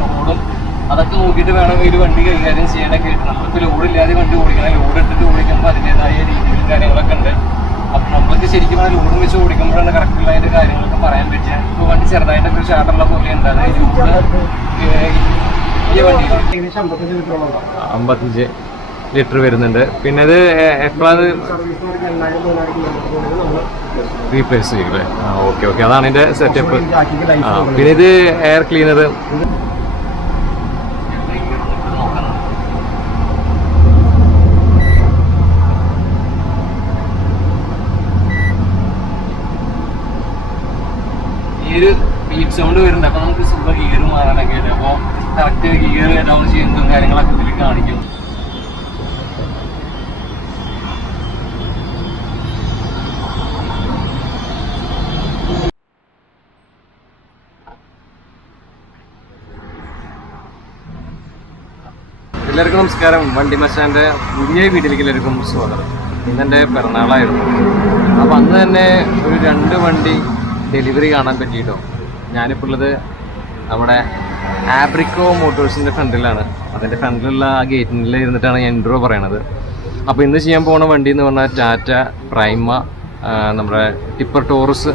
ലോഡും അതൊക്കെ നോക്കിയിട്ട് വേണം ഈ ഒരു വണ്ടി കൈകാര്യം ചെയ്യാനൊക്കെ ആയിട്ട്. നമ്മളിപ്പോൾ ലോഡില്ലാതെ വണ്ടി ഓടിക്കണം, ലോഡ് ഇട്ടിട്ട് ഓടിക്കുമ്പോൾ അതിൻ്റെതായ രീതിയും കാര്യങ്ങളൊക്കെ ഉണ്ട്. അപ്പം നമ്മൾക്ക് ശരിക്കും ആ ലോഡും വെച്ച് ഓടിക്കുമ്പോഴാണ് കറക്റ്റുള്ള അതിൻ്റെ കാര്യങ്ങളൊക്കെ പറയാൻ പറ്റുക. ഇപ്പോൾ വണ്ടി ചെറുതായിട്ടൊക്കെ ഒരു ഷാട്ടറുള്ള പോലെ ഉണ്ട്. അതായത് ഈ വണ്ടി 55 ലിറ്റർ വരുന്നുണ്ട്. പിന്നെ ഇത് എപ്പോഴാണ് റീപ്ലേസ് ചെയ്യില്ലേ? ഓക്കെ ഓക്കെ, അതാണ് ഇതിൻ്റെ സെറ്റപ്പ്. പിന്നെ ഇത് എയർ ക്ലീനർ, ഈ ഒരു ബീറ്റ് സൗണ്ട് വരുന്നുണ്ട്. അപ്പോൾ നമുക്ക് സുഖം ഗിയർ മാറാനൊക്കെ ഉണ്ട്. അപ്പോൾ കറക്റ്റ് ഗിയർ ഡൗൺ ചെയ്യുന്നതും കാര്യങ്ങളൊക്കെ ഇതിൽ കാണിക്കും. എല്ലാവർക്കും നമസ്കാരം. വണ്ടി മച്ചാൻ്റെ പുതിയ വീട്ടിലേക്ക് എല്ലാവർക്കും സ്വാഗതം. ഇന്നെൻ്റെ പിറന്നാളായിരുന്നു. അപ്പോൾ അന്ന് തന്നെ ഒരു 2 വണ്ടി ഡെലിവറി കാണാൻ പറ്റിയിട്ടോ. ഞാനിപ്പോൾ ഉള്ളത് നമ്മുടെ ആബ്രിക്കോ മോട്ടോഴ്സിൻ്റെ ഫ്രണ്ടിലാണ്. അതിൻ്റെ ഫ്രണ്ടിലുള്ള ആ ഗേറ്റിൽ ഇരുന്നിട്ടാണ് ഞാൻ ഇൻട്രോ പറയണത്. അപ്പോൾ ഇന്ന് ചെയ്യാൻ പോകുന്ന വണ്ടി എന്ന് പറഞ്ഞാൽ ടാറ്റ പ്രൈമ, നമ്മുടെ ടിപ്പർ ടോറസ്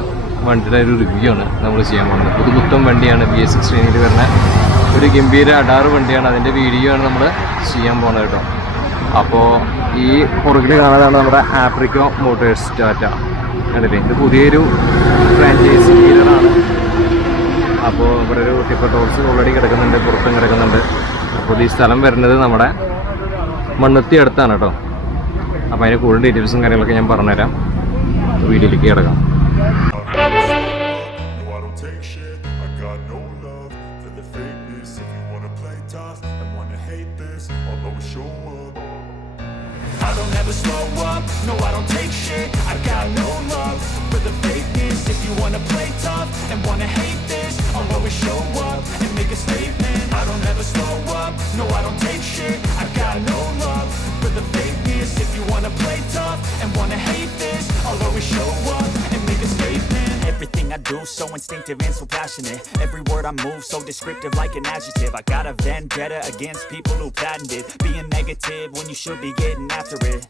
വണ്ടിയുടെ ഒരു റിവ്യൂ ആണ് നമ്മൾ ചെയ്യാൻ പോകുന്നത്. പുതുപുത്തൻ വണ്ടിയാണ്, BS6 ശ്രേണിയിൽ വരുന്ന ഒരു ഗംഭീര അഡാറ് വണ്ടിയാണ്. അതിൻ്റെ വീഡിയോ ആണ് നമ്മൾ ചെയ്യാൻ പോകുന്നത് കേട്ടോ. അപ്പോൾ ഈ പുറകിൽ കാണുന്നതാണ് നമ്മുടെ ആബ്രിക്കോ മോട്ടോഴ്സ് ടാറ്റ. കണ്ടില്ലേ, ഇത് പുതിയൊരു ഫ്രാഞ്ചൈസി ഡീലറാണ്. അപ്പോൾ ഇവിടെ ഒരു ടിപ്പർ ടോർസ് ഓൾറെഡി കിടക്കുന്നുണ്ട്, പുറത്തും കിടക്കുന്നുണ്ട്. അപ്പോൾ ഈ സ്ഥലം വരുന്നത് നമ്മുടെ മണ്ണുത്തി അടുത്താണ് കേട്ടോ. അപ്പോൾ അതിന് കൂടുതൽ ഡീറ്റെയിൽസും കാര്യങ്ങളൊക്കെ ഞാൻ പറഞ്ഞുതരാം. വീഡിയോയിലേക്ക് കിടക്കാം. I don't ever slow up, no I don't take shit. I got no love for the fakeness. If you wanna play tough and wanna hate this, I'll always show up and make a statement. I don't ever slow up, no I don't take shit. I got no love for the fakeness. If you wanna play tough and wanna hate this, I'll always show up and make a statement. Everything I do so instinctive and so passionate. Every word I move so descriptive like an adjective. I got a vendetta against people who patented being negative when you should be getting after it.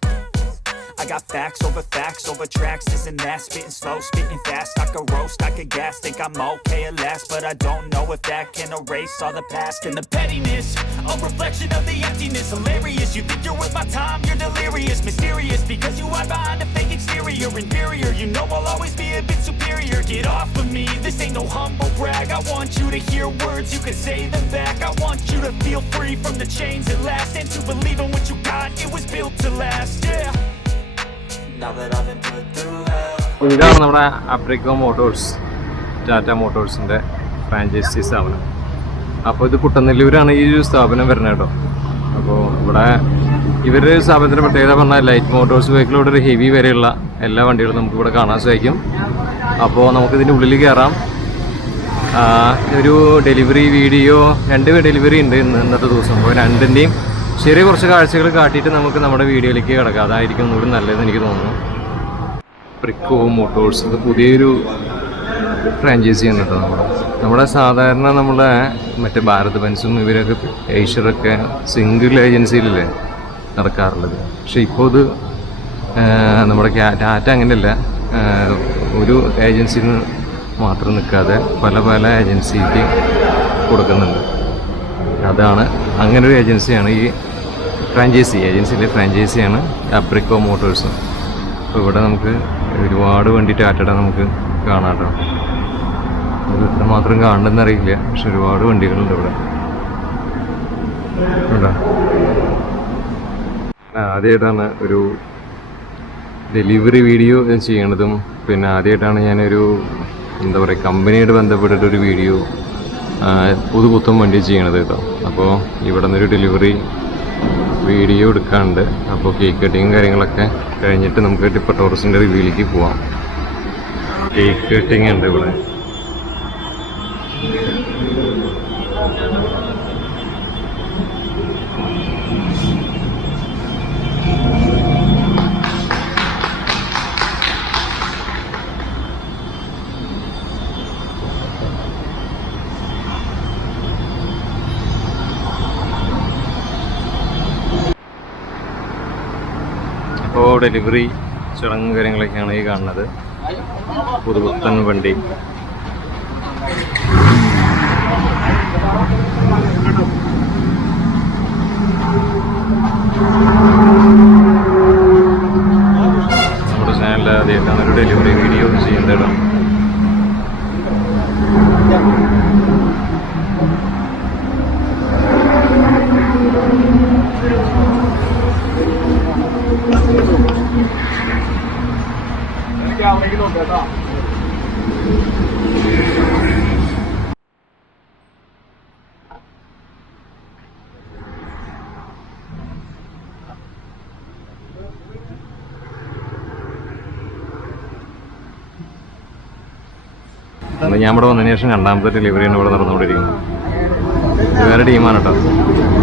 I got facts over tracks, this and that. Spitting slow, spitting fast. I could roast, I could gas. Think I'm okay at last, but I don't know if that can erase all the past. And the pettiness, a reflection of the emptiness. Hilarious, you think you're worth my time, you're delirious. Mysterious, because you hide behind a fake exterior. Inferior, you know I'll always be a bit superior. Get off of me, this ain't no humble brag. I want you to hear words, you can say them back. I want you to feel free from the chains at last, and to believe in what you got, it was built to last, yeah. ഇതാണ് നമ്മുടെ ആബ്രിക്കോ Motors, Tata മോട്ടോഴ്സിൻ്റെ franchise സ്ഥാപനം. അപ്പോൾ ഇത് കുട്ടനെല്ലൂരാണ് ഈ ഒരു സ്ഥാപനം വരുന്നത് കേട്ടോ. അപ്പോൾ ഇവിടെ ഇവരുടെ സ്ഥാപനത്തിൻ്റെ പ്രത്യേകത പറഞ്ഞാൽ ലൈറ്റ് മോട്ടോഴ്സ് വെഹിക്കിളോട് ഒരു ഹെവി വരെയുള്ള എല്ലാ വണ്ടികളും നമുക്കിവിടെ കാണാൻ സാധിക്കും. അപ്പോൾ നമുക്കിതിൻ്റെ ഉള്ളിൽ കയറാം. ഒരു ഡെലിവറി വീഡിയോ 2 ഡെലിവറി ഉണ്ട് ഇന്നത്തെ ദിവസം. അപ്പോൾ 2ൻ്റെയും ചെറിയ കുറച്ച് കാഴ്ചകൾ കാട്ടിയിട്ട് നമുക്ക് നമ്മുടെ വീഡിയോയിലേക്ക് കിടക്കാം. അതായിരിക്കും ഒന്നുകൂടി നല്ലതെന്ന് എനിക്ക് തോന്നുന്നു. ആബ്രിക്കോ മോട്ടോഴ്സ് ഇത് പുതിയൊരു ഫ്രാഞ്ചൈസി ആണ് കേട്ടോ. നമ്മുടെ സാധാരണ നമ്മളെ മറ്റേ ഭാരത് ബെൻസും ഇവരൊക്കെ ഏഷ്യറൊക്കെ സിംഗിൾ ഏജൻസിയിലല്ലേ നടക്കാറുള്ളത്. പക്ഷെ ഇപ്പോൾ ഇത് നമ്മുടെ ടാറ്റ അങ്ങനെയല്ല, ഒരു ഏജൻസിയിൽ മാത്രം നിൽക്കാതെ പല പല ഏജൻസിക്ക് കൊടുക്കുന്നുണ്ട്. അതാണ് അങ്ങനെ ഒരു ഏജൻസിയാണ് ഈ ഏജൻസിയിലെ ഫ്രാഞ്ചൈസിയാണ് ആബ്രിക്കോ മോട്ടോഴ്സ്. അപ്പോൾ ഇവിടെ നമുക്ക് ഒരുപാട് വണ്ടി ടാറ്റയുടെ നമുക്ക് കാണാം കേട്ടോ. ഇത് ഇത്ര മാത്രം കാണണമെന്ന് അറിയില്ല, പക്ഷെ ഒരുപാട് വണ്ടികളുണ്ട് ഇവിടെ. ആദ്യമായിട്ടാണ് ഒരു ഡെലിവറി വീഡിയോ ചെയ്യണതും, പിന്നെ ആദ്യമായിട്ടാണ് ഞാനൊരു എന്താ പറയുക കമ്പനിയായിട്ട് ബന്ധപ്പെട്ടിട്ടൊരു വീഡിയോ പുതുപുത്തൻ വണ്ടി ചെയ്യണത് കേട്ടോ. അപ്പോൾ ഇവിടെ നിന്നൊരു ഡെലിവറി വീഡിയോ എടുക്കാനുണ്ട്. അപ്പോൾ കേക്ക് കട്ടിങ്ങും കാര്യങ്ങളൊക്കെ കഴിഞ്ഞിട്ട് നമുക്ക് ടിപ്പർ ടോറസിൻ്റെ റിവ്യൂയിലേക്ക് പോവാം. കേക്ക് കട്ടിങ് ഉണ്ട് ഇവിടെ. ഡെലിവറി ചടങ്ങും കാര്യങ്ങളൊക്കെയാണ് ഈ കാണുന്നത്. പുതുപുത്തൻ വണ്ടി. നമ്മുടെ ചാനലിൽ ആദ്യമായിട്ടാണ് ഒരു ഡെലിവറി വീഡിയോ ചെയ്യുന്നത്. ഞാൻ ഇവിടെ വന്നതിന് ശേഷം രണ്ടാമത്തെ ഡെലിവറിയാണ് ഇവിടെ നടന്നുകൊണ്ടിരിക്കുന്നത്. ഇത് വേറെ ടീമാണ് കേട്ടോ.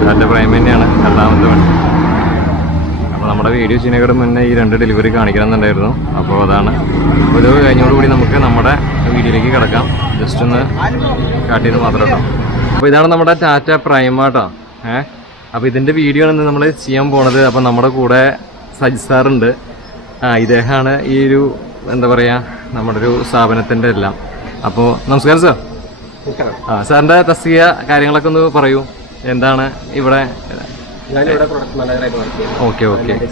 അതിൻ്റെ പ്രൈം തന്നെയാണ് രണ്ടാമത്തെ വണ്ടി. അപ്പോൾ നമ്മുടെ വീഡിയോ ചെയ്യുന്നതിന് മുന്നേ ഈ 2 ഡെലിവറി കാണിക്കണം എന്നുണ്ടായിരുന്നു. അപ്പോൾ അതാണ്. അപ്പോൾ ഇത് കഴിഞ്ഞോടുകൂടി നമുക്ക് നമ്മുടെ വീഡിയോയിലേക്ക് കിടക്കാം. ജസ്റ്റ് ഒന്ന് കാട്ടിയത് മാത്രം കേട്ടോ. അപ്പോൾ ഇതാണ് നമ്മുടെ ടാറ്റ പ്രൈം കേട്ടോ. അപ്പോൾ ഇതിൻ്റെ വീഡിയോ ആണ് നമ്മൾ ചെയ്യാൻ പോണത്. അപ്പോൾ നമ്മുടെ കൂടെ സജിത് സാറുണ്ട്. ഇദ്ദേഹമാണ് ഈ ഒരു എന്താ പറയുക നമ്മുടെ ഒരു സ്ഥാപനത്തിൻ്റെ എല്ലാം. അപ്പോൾ നമസ്കാരം സാർ. സാറിൻ്റെ തസ്തിക കാര്യങ്ങളൊക്കെ ഒന്ന് പറയൂ. എന്താണ് ഇവിടെ? ഞാനിവിടെ പ്രൊഡക്റ്റ് മാനേജറായിട്ട് വർക്ക് ചെയ്യുന്നത്. Okay okay okay.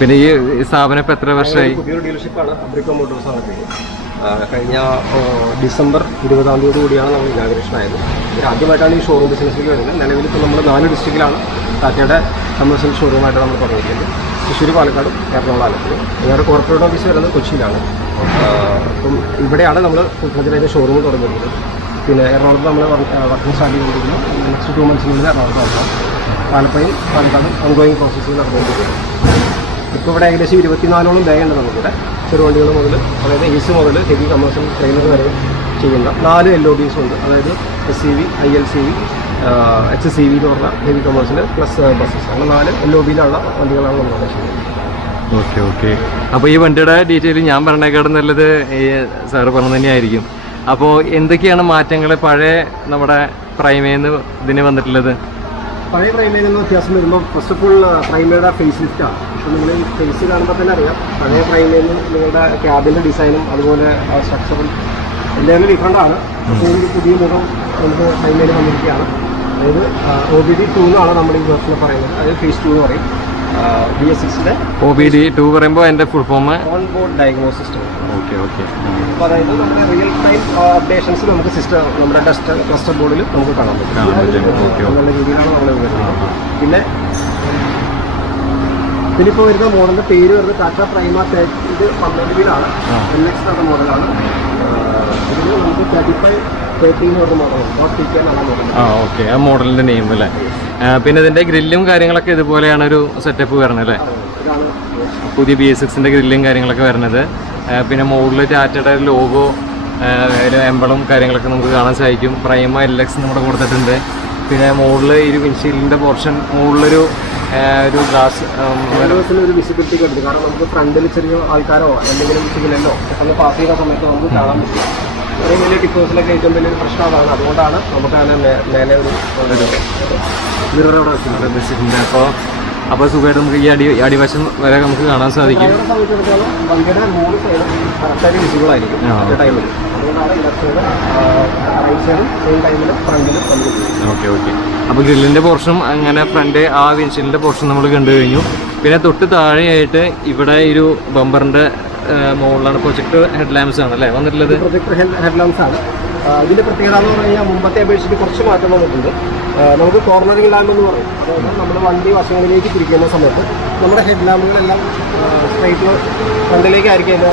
പിന്നെ ഈ സ്ഥാപനം ഇപ്പോൾ എത്ര വർഷമായി? പുതിയൊരു ഡീലർഷിപ്പാണ്. അബ്രിക്കോ മോട്ടോഴ്സാണ് പേര്. കഴിഞ്ഞ ഡിസംബർ 20 കൂടിയാണ് നമ്മൾ ഇനാഗുറേഷൻ ആയത്. ആദ്യമായിട്ടാണ് ഈ ഷോറൂം ബിസിനസ്സിലേക്ക് വരുന്നത്. നിലവിൽ ഇപ്പോൾ നമ്മൾ 4 ഡിസ്ട്രിക്റ്റിലാണ് ടാറ്റയുടെ കമേഴ്ഷ്യൽ ഷോറൂമായിട്ട് നമ്മൾ തുടങ്ങിയിരിക്കുന്നത്. തൃശ്ശൂർ, പാലക്കാട്, എറണാകുളം, ആലപ്പുഴ. വേറെ കോർപ്പറേറ്റ് ഓഫീസ് വരുന്നത് കൊച്ചിയിലാണ്. അപ്പം ഇവിടെയാണ് നമ്മൾ ഫുൾ ഷോറൂം തുടങ്ങിയിരിക്കുന്നത്. പിന്നെ എറണാകുളത്ത് നമ്മൾ വർക്കിംഗ് സ്റ്റാർട്ട് ചെയ്തുകൊണ്ടിരിക്കുന്നു. നെക്സ്റ്റ് 2 മന്ത്സിനുള്ളിൽ എറണാകുളത്ത് നടത്താം. ആലപ്പുഴയും പാലക്കാടും ഓൺഗോയിങ് പ്രോസസ്സിൽ നടന്നുകൊണ്ടിരിക്കുന്നു. ഇപ്പോൾ ഇവിടെ ഏകദേശം 24ഓളം ബാഗുണ്ട് നമുക്കിവിടെ. ചെറുവണ്ടികൾ മുതൽ, അതായത് എയ്സ് മുതൽ ഹെവി കമേഴ്ഷ്യൽ ട്രെയിലർ വരെ ചെയ്യുന്ന 4 LOBs ഉണ്ട്. അതായത് SCV, ILCV, HCV എന്ന് പറഞ്ഞ ഹെവി കമേഴ്ഷ്യൽ പ്ലസ് ബസ്സസ്. അങ്ങനെ 4 LOBയിലുള്ള വണ്ടികളാണ് നമ്മൾ ചെയ്യുന്നത്. Okay okay. അപ്പോൾ ഈ വണ്ടിയുടെ ഡീറ്റെയിൽ ഞാൻ പറഞ്ഞേക്കാട് നല്ലത് സാറ് പറഞ്ഞു തന്നെയായിരിക്കും. അപ്പോൾ എന്തൊക്കെയാണ് മാറ്റങ്ങൾ പഴയ നമ്മുടെ പ്രൈമേന്ന് ഇതിന് വന്നിട്ടുള്ളത്? പഴയ പ്രൈമയിൽ നിന്ന് വ്യത്യാസം വരുമ്പോൾ ഫസ്റ്റ് ഓഫ് ഓൾ പ്രൈമയുടെ ഫേസ് ലിഫ്റ്റാണ്. ഇപ്പോൾ നിങ്ങൾ ഈ ഫേസ് കാണുമ്പോൾ തന്നെ അറിയാം പഴയ പ്രൈമയിൽ നിന്ന് നിങ്ങളുടെ ക്യാബിൻ്റെ ഡിസൈനും അതുപോലെ സ്ട്രക്ചറും എല്ലാം ഡിഫറൻ്റ് ആണ്. പുതിയ മുഖം നമുക്ക് പ്രൈമയിൽ വന്നിരിക്കുകയാണ്. അതായത് OBD 2 എന്നാണ് നമ്മൾ ഈ വേർഷനിൽ പറയുന്നത്. അതായത് ഫേസ് 2 എന്ന് പറയും. BS6 OBD 2 പറയുമ്പോൾ എൻ്റെ full form on board diagnose system. Okay okay. അപ്പോൾ അതായത് നമ്മുടെ റിയൽ ടൈം അപ്ഡേഷൻസ് നമുക്ക് സിസ്റ്റം നമ്മുടെ ക്ലസ്റ്റർ ബോർഡിൽ നമുക്ക് കാണാൻ പറ്റും. നല്ല രീതിയിലാണ് നമ്മൾ വരുന്നത്. പിന്നെ ഇതിലിപ്പോൾ വരുന്ന മോഡലിൻ്റെ പേര് വരുന്നത് ടാറ്റ പ്രൈമ. ഇത് 12 NX എന്ന മോഡലാണ്. ഇതിൽ നമുക്ക് 3513 എന്ന് പറഞ്ഞ മോഡലാണ്. ഓക്കെ. ആ മോഡലിൻ്റെ നെയിം അല്ലേ? പിന്നെ ഇതിൻ്റെ ഗ്രില്ലും കാര്യങ്ങളൊക്കെ ഇതുപോലെയാണ് ഒരു സെറ്റപ്പ് വരണത് അല്ലേ? പുതിയ BS6ൻ്റെ ഗ്രില്ലും കാര്യങ്ങളൊക്കെ വരുന്നത്. പിന്നെ മുകളിൽ ടാറ്റയുടെ ലോഗോ, ഒരു എംബളും കാര്യങ്ങളൊക്കെ നമുക്ക് കാണാൻ സാധിക്കും. പ്രൈമ LX നമ്മുടെ കൊടുത്തിട്ടുണ്ട്. പിന്നെ മുകളിൽ ഈ വിൻഷീൽഡിൻ്റെ പോർഷൻ മുകളിലൊരു ഗ്ലാസ് ഒരു വിസിബിലിറ്റി കിട്ടും. കാരണം നമുക്ക് ഫ്രണ്ടിൽ ചെറിയ ആൾക്കാരോ എന്തെങ്കിലും സിഗ്നലോ പെട്ടെന്ന് പാസ് ചെയ്യുന്ന സമയത്ത് നമുക്ക് കാണാൻ പറ്റും. ഇത്രയും വലിയ ടിപ്പേഴ്സിലൊക്കെ ഏറ്റവും വലിയൊരു പ്രശ്നം അതാണ്. അതുകൊണ്ടാണ് നമുക്ക് അതിനെ മേലെ ഒരു മിറർ അവിടെ വെച്ചിട്ടുണ്ട്. അപ്പോൾ സുഖമായിട്ട് നമുക്ക് ഈ അടിവശം വരെ നമുക്ക് കാണാൻ സാധിക്കും. സംബന്ധിച്ചിടത്തോളം വണ്ടിയുടെ 3 സൈഡും കറക്റ്റായിട്ട് വിസിബിൾ ആയിരിക്കും ടൈമിൽ. അതുകൊണ്ടാണ് ലെഫ്റ്റ് സൈഡ് റൈറ്റ് സൈഡും സെയിം ടൈമിൽ ഫ്രണ്ടിൽ നമുക്ക്. Okay okay. അപ്പോൾ ഗ്രില്ലിൻ്റെ പോർഷനും അങ്ങനെ ഫ്രണ്ട് ആ വിൻഷീൽഡിൻ്റെ പോർഷൻ നമ്മൾ കണ്ടു കഴിഞ്ഞു. പിന്നെ തൊട്ട് താഴെയായിട്ട് ഇവിടെ ഒരു ബമ്പറിൻ്റെ മുകളിലാണ് പ്രൊജക്ടർ ഹെഡ് ലാംപ്സ് ആണ് അല്ലേ വന്നിട്ടുള്ളത്? പ്രൊജക്ടർ ഹെഡ് ലാംപ്സ് ആണ്. ഇതിൻ്റെ പ്രത്യേകത എന്ന് പറഞ്ഞു കഴിഞ്ഞാൽ മുമ്പത്തെ അപേക്ഷിച്ച് കുറച്ച് മാറ്റം വന്നിട്ടുണ്ട്. നമുക്ക് കോർണറിംഗ് ലാമ്പ് എന്ന് പറയും. അതായത് നമ്മൾ വണ്ടി വശങ്ങളിലേക്ക് തിരിക്കുന്ന സമയത്ത് നമ്മുടെ ഹെഡ് ലാമ്പുകളെല്ലാം സ്ട്രൈറ്റ് ഫ്രണ്ടിലേക്കായിരിക്കും അതിൻ്റെ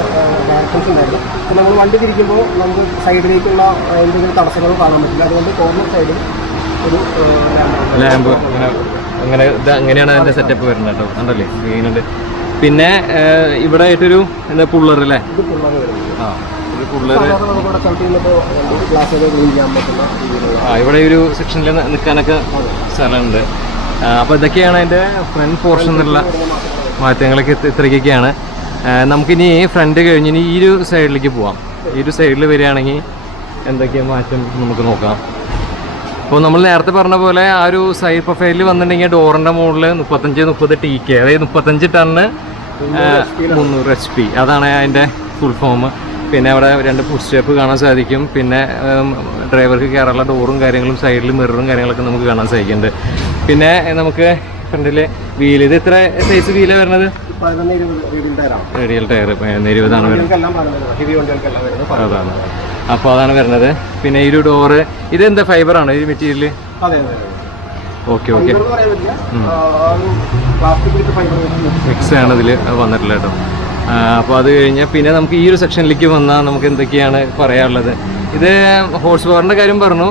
ഡയറക്ഷൻസ് ഉണ്ടായിരുന്നു. അപ്പോൾ നമ്മൾ വണ്ടി തിരിക്കുമ്പോൾ നമുക്ക് സൈഡിലേക്കുള്ള എന്തെങ്കിലും തടസ്സങ്ങളും കാണാൻ പറ്റില്ല. അതുകൊണ്ട് കോർണർ സൈഡിൽ ഒരു ലാമ്പ് അങ്ങനെ അങ്ങനെയാണ് അതിൻ്റെ സെറ്റപ്പ് വരുന്നത് കേട്ടോ. ഉണ്ടല്ലേ സ്ക്രീനുണ്ട്. പിന്നെ ഇവിടെ ആയിട്ടൊരു എന്താ പുള്ളർ അല്ലേ? ഇത് പുള്ളർ വരുന്നത്. ഒരു പുള്ളർ നമുക്കിവിടെ ചവിട്ടിയുമ്പോൾ ഗ്ലാസ്സൊക്കെ ക്ലീൻ ചെയ്യാൻ പറ്റുന്ന രീതിയിലുള്ള ഇവിടെ ഒരു സെക്ഷനിൽ നിൽക്കാനൊക്കെ സ്ഥലമുണ്ട്. അപ്പോൾ ഇതൊക്കെയാണ് അതിൻ്റെ ഫ്രണ്ട് പോർഷനിലുള്ള മാറ്റങ്ങളൊക്കെ ഇത്രയ്ക്കൊക്കെയാണ്. നമുക്കിനി ഫ്രണ്ട് കഴിഞ്ഞ് ഇനി ഈ ഒരു സൈഡിലേക്ക് പോവാം. ഈ ഒരു സൈഡിൽ വരികയാണെങ്കിൽ എന്തൊക്കെയാണ് മാറ്റം നമുക്ക് നോക്കാം. അപ്പോൾ നമ്മൾ നേരത്തെ പറഞ്ഞ പോലെ ആ ഒരു സൈഡ് പ്രൊഫൈലിൽ വന്നിട്ടുണ്ടെങ്കിൽ ഡോറിൻ്റെ മുകളിൽ 35-30 TK, അതായത് 35 ടണ്ണ് 300 HP, അതാണ് അതിൻ്റെ ഫുൾ ഫോം. പിന്നെ അവിടെ 2 ഫുഡ് സ്റ്റെപ്പ് കാണാൻ സാധിക്കും. പിന്നെ ഡ്രൈവർക്ക് കയറാനുള്ള ഡോറും കാര്യങ്ങളും സൈഡിൽ മിററും കാര്യങ്ങളൊക്കെ നമുക്ക് കാണാൻ സാധിക്കുന്നുണ്ട്. പിന്നെ നമുക്ക് ഫ്രണ്ടിൽ വീല്, ഇത് എത്ര സൈസ് വീലാണ് വരുന്നത്? റേഡിയൽ ടയർ 20 വരുന്നത്. അതാണ്, അപ്പോൾ അതാണ് വരുന്നത്. പിന്നെ ഈ ഒരു ഡോറ് ഇത് എന്താ ഫൈബറാണോ ഈ മെറ്റീരിയൽ? ഓക്കെ ഓക്കെ, മിക്സ് ആണ് ഇതിൽ വന്നിട്ടില്ല കേട്ടോ. അപ്പോൾ അത് കഴിഞ്ഞ് പിന്നെ നമുക്ക് ഈ ഒരു സെക്ഷനിലേക്ക് വന്നാൽ നമുക്ക് എന്തൊക്കെയാണ് പറയാനുള്ളത്? ഇത് ഹോഴ്സ് പവറിൻ്റെ കാര്യം പറഞ്ഞു.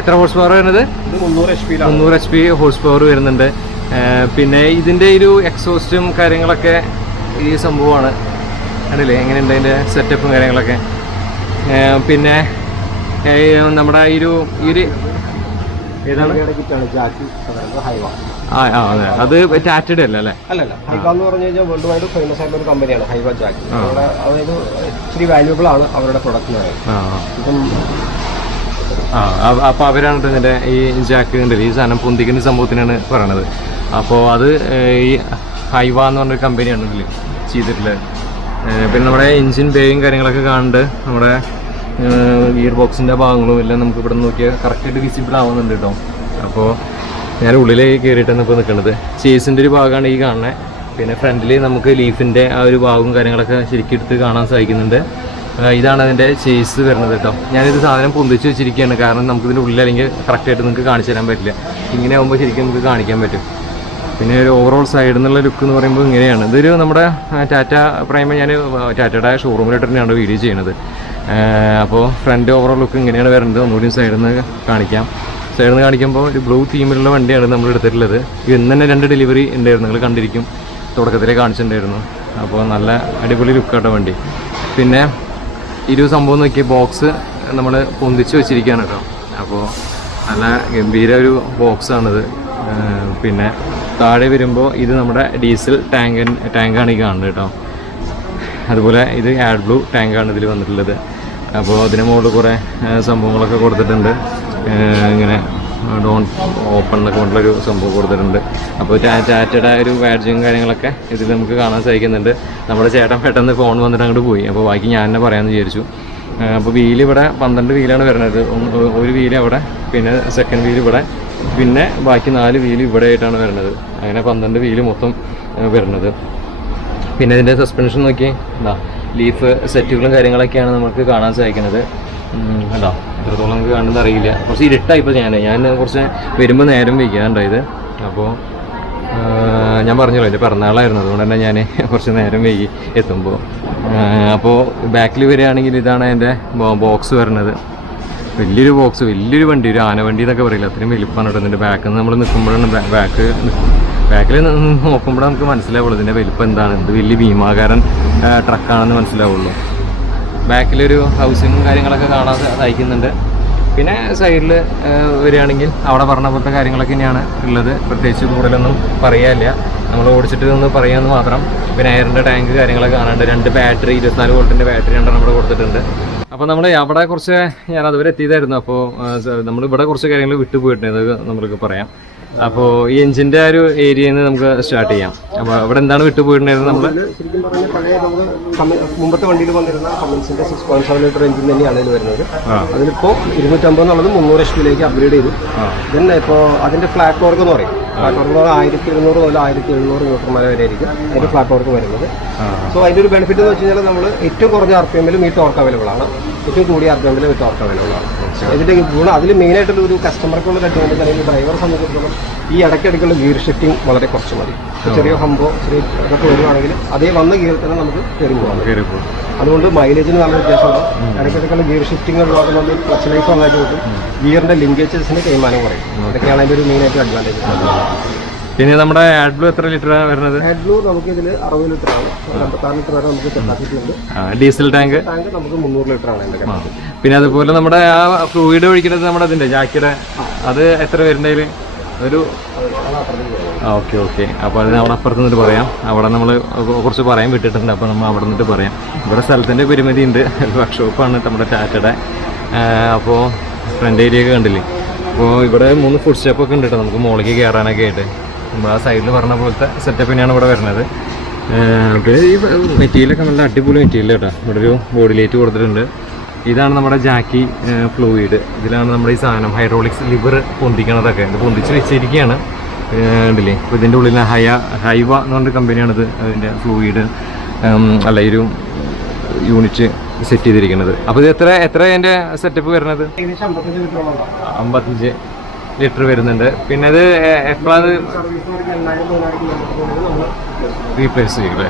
എത്ര ഹോഴ്സ് പവർ വരുന്നത്? 300 HP ഹോഴ്സ് പവർ വരുന്നുണ്ട്. പിന്നെ ഇതിൻ്റെ ഒരു എക്സോസ്റ്റും കാര്യങ്ങളൊക്കെ ഈ സംഭവമാണ്, കണ്ടില്ലേ എങ്ങനെയുണ്ട് അതിൻ്റെ സെറ്റപ്പും കാര്യങ്ങളൊക്കെ. പിന്നെ നമ്മുടെ ഈ ഒരു ഏതാണ്? അതെ, അത് ടാറ്റയുടെ അല്ല അല്ലേ? അല്ലല്ല, ഹൈവ എന്ന് പറഞ്ഞു കഴിഞ്ഞാൽ വേൾഡ് വൈഡ് ഫേമസ് ആയിട്ടുള്ള ഒരു കമ്പനിയാണ് ഹൈവ ജാക്കി. അതായത് ഇച്ചിരി വാല്യൂബിൾ ആണ് അവരുടെ പ്രൊഡക്റ്റിന്. ഇപ്പം അപ്പോൾ അവരാണ് ഇതിൻ്റെ ഈ ജാക്ക് ഉണ്ടല്ലോ, ഈ സാധനം പൊന്തിക്കുന്ന സംഭവത്തിനാണ് പറയണത്. അപ്പോൾ അത് ഈ ഹൈവ എന്ന് പറഞ്ഞൊരു കമ്പനിയാണ് ഇതിൽ ചെയ്തിട്ടുള്ളത്. പിന്നെ നമ്മുടെ എൻജിൻ ബേയും കാര്യങ്ങളൊക്കെ കാണുന്നുണ്ട്. നമ്മുടെ ഗിയർ ബോക്സിൻ്റെ ഭാഗങ്ങളും എല്ലാം നമുക്ക് ഇവിടെ നോക്കിയാൽ കറക്റ്റായിട്ട് വിസിബിൾ ആവുന്നുണ്ട് കേട്ടോ. അപ്പോൾ ഞാൻ ഉള്ളിലേക്ക് കയറിയിട്ടാണ് ഇപ്പോൾ നിൽക്കുന്നത്. ചേസിൻ്റെ ഒരു ഭാഗമാണ് ഈ കാണുന്നത്. പിന്നെ ഫ്രണ്ടിൽ നമുക്ക് ലീഫിൻ്റെ ആ ഒരു ഭാഗവും കാര്യങ്ങളൊക്കെ ശരിക്കും എടുത്ത് കാണാൻ സാധിക്കുന്നുണ്ട്. ഇതാണ് അതിൻ്റെ ചേസ് വരുന്നത് കേട്ടോ. ഞാനിത് സാധനം പൊന്തിച്ച് വെച്ചിരിക്കുകയാണ്, കാരണം നമുക്കിതിൻ്റെ ഉള്ളിൽ അല്ലെങ്കിൽ കറക്റ്റായിട്ട് നിങ്ങൾക്ക് കാണിച്ചു തരാൻ പറ്റില്ല. ഇങ്ങനെ ആകുമ്പോൾ ശരിക്കും നമുക്ക് കാണിക്കാൻ പറ്റും. പിന്നെ ഒരു ഓവറോൾ സൈഡിൽ നിന്നുള്ള ലുക്ക് എന്ന് പറയുമ്പോൾ ഇങ്ങനെയാണ്. ഇതൊരു നമ്മുടെ ടാറ്റ പ്രൈമ, ഞാൻ ടാറ്റയുടെ ഷോറൂമിലിട്ട് തന്നെയാണ് വീഡിയോ ചെയ്യുന്നത്. അപ്പോൾ ഫ്രണ്ട് ഓവറോൾ ലുക്ക് ഇങ്ങനെയാണ് വരുന്നത്. ഒന്നുകൂടി സൈഡിൽ നിന്ന് കാണിക്കാം. സൈഡിൽ നിന്ന് കാണിക്കുമ്പോൾ ഒരു ബ്ലൂ തീമിലുള്ള വണ്ടിയാണ് നമ്മൾ എടുത്തിട്ടുള്ളത്. ഇന്ന് തന്നെ 2 ഡെലിവറി ഉണ്ടായിരുന്നു, നിങ്ങൾ കണ്ടിരിക്കും, തുടക്കത്തിലേ കാണിച്ചിട്ടുണ്ടായിരുന്നു. അപ്പോൾ നല്ല അടിപൊളി ലുക്കാട്ടോ വണ്ടി. പിന്നെ ഈ സംഭവം നോക്കിയ ബോക്സ് നമ്മൾ പൊന്തിച്ച് വെച്ചിരിക്കുകയാണ് കേട്ടോ. അപ്പോൾ നല്ല ഗംഭീര ഒരു ബോക്സാണിത്. പിന്നെ താഴെ വരുമ്പോൾ ഇത് നമ്മുടെ ഡീസൽ ടാങ്കാണ് ഈ കാണുന്നത് കേട്ടോ. അതുപോലെ ഇത് ആഡ് ബ്ലൂ ടാങ്കാണ് ഇതിൽ വന്നിട്ടുള്ളത്. അപ്പോൾ അതിന് മുകളിൽ കുറേ സംഭവങ്ങളൊക്കെ കൊടുത്തിട്ടുണ്ട്. ഇങ്ങനെ ഡോൺ ഓപ്പൺ എന്നൊക്കെ കൊണ്ടുള്ളൊരു സംഭവം കൊടുത്തിട്ടുണ്ട്. അപ്പോൾ ടാറ്റയുടെ ഒരു ബാഡ്ജും കാര്യങ്ങളൊക്കെ ഇതിൽ നമുക്ക് കാണാൻ സാധിക്കുന്നുണ്ട്. നമ്മുടെ ചേട്ടൻ പെട്ടെന്ന് ഫോൺ വന്നിട്ട് അങ്ങോട്ട് പോയി. അപ്പോൾ ബാക്കി ഞാൻ തന്നെ പറയാമെന്ന് വിചാരിച്ചു. അപ്പോൾ വീല് ഇവിടെ 12 വീലാണ് വരുന്നത്. ഒരു വീല് അവിടെ, പിന്നെ സെക്കൻഡ് വീല് ഇവിടെ, പിന്നെ ബാക്കി 4 വീല് ഇവിടെ ആയിട്ടാണ് വരുന്നത്. അങ്ങനെ 12 വീല് മൊത്തം വരുന്നത്. പിന്നെ ഇതിൻ്റെ സസ്പെൻഷൻ നോക്കി എന്താ ലീഫ് സെറ്റുകളും കാര്യങ്ങളൊക്കെയാണ് നമുക്ക് കാണാൻ സാധിക്കുന്നത്. അല്ല എത്രത്തോളം നമുക്ക് കാണുന്നത് അറിയില്ല. കുറച്ച് ഇരുട്ടായിപ്പോൾ ഞാൻ കുറച്ച് വരുമ്പോൾ നേരം വൈകാണ്ടായത്. അപ്പോൾ ഞാൻ പറഞ്ഞല്ലോ എൻ്റെ പിറന്നാളായിരുന്നു, അതുകൊണ്ട് തന്നെ ഞാൻ കുറച്ച് നേരം വൈകി എത്തുമ്പോൾ. അപ്പോൾ ബാക്കിൽ വരികയാണെങ്കിൽ ഇതാണ് എൻ്റെ ബോക്സ് വരുന്നത്. വലിയൊരു ബോക്സ്, വലിയൊരു വണ്ടി, ഒരു ആനവണ്ടി എന്നൊക്കെ പറയില്ല, അത്രയും വലിപ്പമാണ് കേട്ടോ. ഇതിൻ്റെ ബാക്കിൽ നിന്ന് നമ്മൾ നിൽക്കുമ്പോഴാണ് ബാക്കിൽ നോക്കുമ്പോഴേ നമുക്ക് മനസ്സിലാവുള്ളൂ ഇതിൻ്റെ വലിപ്പം എന്താണ്, എന്ത് വലിയ ഭീമാകാരൻ ട്രക്കാണെന്ന് മനസ്സിലാവുള്ളൂ. ബാക്കിലൊരു ഹൗസിങ്ങും കാര്യങ്ങളൊക്കെ കാണാൻ സാധിക്കുന്നുണ്ട്. പിന്നെ സൈഡിൽ വരികയാണെങ്കിൽ അവിടെ പറഞ്ഞ പോലത്തെ കാര്യങ്ങളൊക്കെ തന്നെയാണ് ഉള്ളത്. പ്രത്യേകിച്ച് കൂടുതലൊന്നും പറയാനില്ല, നമ്മൾ ഓടിച്ചിട്ട് ഒന്ന് പറയാമെന്ന് മാത്രം. പിന്നെ എയറിൻ്റെ ടാങ്ക് കാര്യങ്ങളൊക്കെ കാണാനുണ്ട്. 2 ബാറ്ററി 24 വോൾട്ടിൻ്റെ ബാറ്ററി 2 നമ്മുടെ കൊടുത്തിട്ടുണ്ട്. അപ്പോൾ നമ്മൾ അവിടെ കുറച്ച് ഞാൻ അതുവരെ എത്തിയതായിരുന്നു. അപ്പോൾ നമ്മളിവിടെ കുറച്ച് കാര്യങ്ങൾ വിട്ടുപോയിട്ടുണ്ട്, അത് നമ്മൾക്ക് പറയാം. അപ്പോൾ ഈ എഞ്ചിൻ്റെ ആ ഒരു ഏരിയയിൽ നിന്ന് നമുക്ക് സ്റ്റാർട്ട് ചെയ്യാം. അപ്പോൾ ഇവിടെ എന്താണ് വിട്ടുപോയിട്ടുണ്ടായിരുന്നത്? നമ്മൾ ശരിക്കും പറഞ്ഞാൽ പഴയ നമ്മൾ മുമ്പത്തെ വണ്ടിയിൽ വന്നിരുന്ന കമൻസിൻ്റെ 6.7 ലിറ്റർ എഞ്ചിൻ തന്നെയാണ് ഇതിൽ വരുന്നത്. അതിലിപ്പോൾ 250 എന്നുള്ളത് 300 HP അപ്ഗ്രേഡ് ചെയ്തു. ദെൻ ഇപ്പോൾ അതിൻ്റെ ഫ്ലാറ്റ് വർക്ക് എന്ന് പറയും. ഫ്ലാറ്റ് വർക്ക് എന്ന് പറഞ്ഞാൽ 1200 മുതൽ 1700 ന്യൂട്രൺ വരെ ആയിരിക്കും അതിൻ്റെ ഫ്ലാറ്റ് വർക്ക് വരുന്നത്. സോ അതിൻ്റെ ഒരു ബെനിഫിറ്റ് എന്ന് വെച്ച് കഴിഞ്ഞാൽ നമ്മൾ ഏറ്റവും കുറഞ്ഞ RPM-ലും ഈ ടോർക്ക് അവൈലബിൾ ആണ്, ഏറ്റവും കൂടിയ RPM-ലും ഈ ടോർക്ക് അവൈലബിൾ ആണ്. ഇതിൻ്റെ ഗുണം അതിൽ മെയിനായിട്ടുള്ള ഒരു കസ്റ്റമർക്കുള്ള അഡ്വാൻറ്റേജ് അല്ലെങ്കിൽ ഡ്രൈവറെ സംബന്ധിച്ചിടത്തോളം ഈ ഇടയ്ക്കിടയ്ക്കുള്ള ഗിയർ ഷിഫ്റ്റിംഗ് വളരെ കുറച്ച് മതി. ചെറിയ ഹമ്പോ ചെറിയ ഇതൊക്കെ വരുവാണെങ്കിൽ അതേ വന്ന ഗിയറിൽ തന്നെ നമുക്ക് കയറി പോകാം. അതുകൊണ്ട് മൈലേജിന് നല്ല വ്യത്യാസമുണ്ട്. ഇടയ്ക്കിടയ്ക്കുള്ള ഗിയർ ഷിഫ്റ്റിംഗ് ഒഴിവാക്കുന്നത് ക്ലച്ച് ലൈഫ് നന്നായിട്ട് കിട്ടും, ഗിയറിൻ്റെ ലിങ്കേജസിന് തേയ്മാനം കുറയും. അതൊക്കെയാണ് അതിൻ്റെ ഒരു മെയിനായിട്ട് അഡ്വാൻറ്റേജ്. പിന്നെ നമ്മുടെ ആഡ് ബ്ലൂ എത്ര ലിറ്ററാണ് വരുന്നത്? ആഡ് ബ്ലൂ നമുക്ക് ഇതിൽ 60 ലിറ്ററാണ്, 56 ലിറ്റർ വരെ നമുക്ക് കപ്പാസിറ്റി ഉണ്ട്. ഡീസൽ ടാങ്ക് നമുക്ക് 300 ലിറ്ററാണ് അതിൻ്റെ കപ്പാസിറ്റി. പിന്നെ അതുപോലെ നമ്മുടെ ആ ഫ്ലൂയിഡ് ഒഴിക്കുന്നത് നമ്മുടെ അതിൻ്റെ ജാക്കിയുടെ അത് എത്ര വരുന്നതിൽ ഒരു ഓക്കെ. അപ്പോൾ അത് അവിടെ അപ്പുറത്ത് നിന്നിട്ട് പറയാം. അവിടെ നമ്മൾ കുറച്ച് പറയാൻ വിട്ടിട്ടുണ്ട്, അപ്പോൾ നമ്മൾ അവിടെ നിന്നിട്ട് പറയാം. ഇവിടെ സ്ഥലത്തിൻ്റെ പരിമിതി ഉണ്ട്. വർക്ക്ഷോപ്പാണ് നമ്മുടെ ടാറ്റയുടെ. അപ്പോൾ ഫ്രണ്ട് ഏരിയ ഒക്കെ കണ്ടില്ലേ. അപ്പോൾ ഇവിടെ 3 ഫുഡ് സ്റ്റെപ്പൊക്കെ ഉണ്ട് കേട്ടോ, നമുക്ക് മുകളിലേക്ക് കയറാനൊക്കെ ആയിട്ട്. നമ്മൾ ആ സൈഡിൽ പറഞ്ഞ പോലത്തെ സെറ്റപ്പ് തന്നെയാണ് ഇവിടെ വരുന്നത്. പിന്നെ ഈ മെറ്റീരിയലൊക്കെ നല്ല അടിപൊളി മെറ്റീരിയൽ കേട്ടോ. ഇവിടെ ഒരു ബോഡി ലൈറ്റ് കൊടുത്തിട്ടുണ്ട്. ഇതാണ് നമ്മുടെ ജാക്കി ഫ്ലൂയിഡ്. ഇതിലാണ് നമ്മുടെ ഈ സാധനം ഹൈഡ്രോളിക്സ് ലിവർ പൊന്തിക്കണതൊക്കെ. ഇത് പൊന്തിച്ച് വെച്ചിരിക്കുകയാണ് കണ്ടില്ലേ. അപ്പോൾ ഇതിൻ്റെ ഉള്ളിൽ ഹൈവ എന്ന് പറഞ്ഞൊരു കമ്പനിയാണിത് അതിൻ്റെ ഫ്ലൂയിഡ് അല്ല ഈ ഒരു യൂണിറ്റ് സെറ്റ് ചെയ്തിരിക്കുന്നത്. അപ്പോൾ ഇത് എത്ര അതിൻ്റെ സെറ്റപ്പ് വരുന്നത്? 55 ലിറ്റർ വരുന്നുണ്ട്. പിന്നെ ഇത് എപ്പോഴത് റീപ്ലേസ് ചെയ്യൂല്ലേ?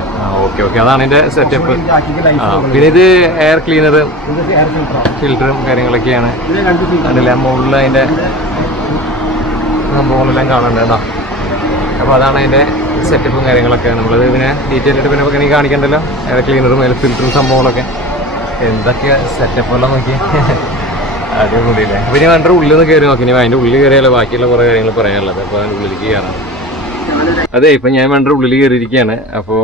ഓക്കെ അതാണ് ഇതിൻ്റെ സെറ്റപ്പ്. പിന്നെ ഇത് എയർ ക്ലീനർ ഫിൽറ്ററും കാര്യങ്ങളൊക്കെയാണ്. കണ്ടില്ല മുകളിൽ അതിൻ്റെ സംഭവങ്ങളെല്ലാം കാണുന്നുണ്ട്. അപ്പോൾ അതാണ് അതിൻ്റെ സെറ്റപ്പും കാര്യങ്ങളൊക്കെ. നമ്മളത് പിന്നെ ഡീറ്റെയിൽ ആയിട്ട് പിന്നെ എനിക്ക് കാണിക്കണ്ടല്ലോ. എയർ ക്ലീനറും എയർ ഫിൽറ്ററും സംഭവങ്ങളൊക്കെ എന്തൊക്കെ സെറ്റപ്പെല്ലാം നോക്കി അടിപൊളിയില്ലേ. അപ്പോൾ ഇനി വേണ്ട ഉള്ളിൽ നിന്ന് കയറി നോക്കി. ഇനി അതിൻ്റെ ഉള്ളിൽ കയറിയാലോ ബാക്കിയുള്ള കുറേ കാര്യങ്ങൾ പറയാനുള്ളത്. അപ്പോൾ അതിൻ്റെ ഉള്ളിലേക്ക് കയറാം. അതെ, ഇപ്പം ഞാൻ വേണ്ട ഉള്ളിൽ കയറിയിരിക്കുകയാണ്. അപ്പോൾ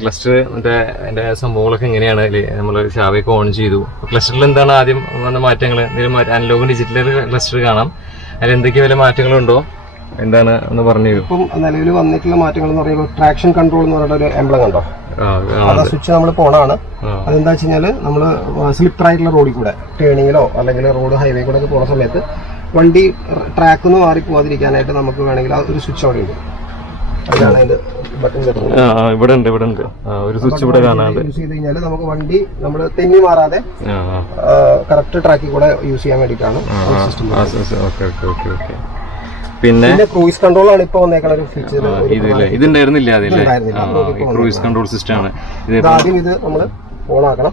ക്ലസ്റ്റർ മറ്റേ അതിൻ്റെ സംഭവങ്ങളൊക്കെ എങ്ങനെയാണ് നമ്മൾ ഷാവയൊക്കെ ഓൺ ചെയ്തു. ക്ലസ്റ്ററിൽ എന്താണ് ആദ്യം വന്ന മാറ്റങ്ങൾ? എന്തെങ്കിലും അനലോഗും ഡിജിറ്റൽ ക്ലസ്റ്റർ കാണാം. അതിൽ എന്തൊക്കെ വല്ല മാറ്റങ്ങളുണ്ടോ എന്താണ് ഒന്ന് പറഞ്ഞു തരും. ഇപ്പം നിലവിൽ വന്നിട്ടുള്ള മാറ്റങ്ങൾ എന്ന് പറയുമ്പോൾ ട്രാക്ഷൻ കൺട്രോൾ എന്ന് പറയുന്ന ഒരു എംബ്ലം കണ്ടോ? അത് സ്വിച്ച് നമ്മൾ പോണാണ്. അതെന്താ വെച്ച് കഴിഞ്ഞാൽ നമ്മൾ സ്ലിപ്പറായിട്ടുള്ള റോഡിൽ കൂടെ ടേണിങ്ങിലോ അല്ലെങ്കിൽ റോഡ് ഹൈവേ കൂടെ ഒക്കെ പോകുന്ന സമയത്ത് വണ്ടി ട്രാക്കിൽ നിന്ന് മാറി പോകാതിരിക്കാനായിട്ട് നമുക്ക് വേണമെങ്കിൽ ആ ഒരു സ്വിച്ച് അവിടെ ഉണ്ട്. അതിലാണ് അതിന്റെ ബട്ടൺ വരുന്നത്. ഇവിടെ ഉണ്ട് ഒരു സ്വിച്ച് ഇവിടെ കാണാറുണ്ട്. യൂസ് ചെയ്ത് കഴിഞ്ഞാൽ നമുക്ക് വണ്ടി നമ്മൾ തെന്നി മാറാതെ കറക്റ്റ് ട്രാക്കിൽ കൂടെ യൂസ് ചെയ്യാൻ വേണ്ടിയിട്ടാണ് സിസ്റ്റം. പിന്നെ ക്രൂയിസ് കൺട്രോൾ ആണ് ഇപ്പൊ വന്നേക്കുന്ന ഒരു ഫീച്ചർ. ഇതുണ്ടായിരുന്നില്ല അതില്ലേ? ക്രൂയിസ് കൺട്രോൾ സിസ്റ്റം ആണ് ഇത്. ആദ്യം ഇത് നമ്മൾ ഓൺ ആക്കണം.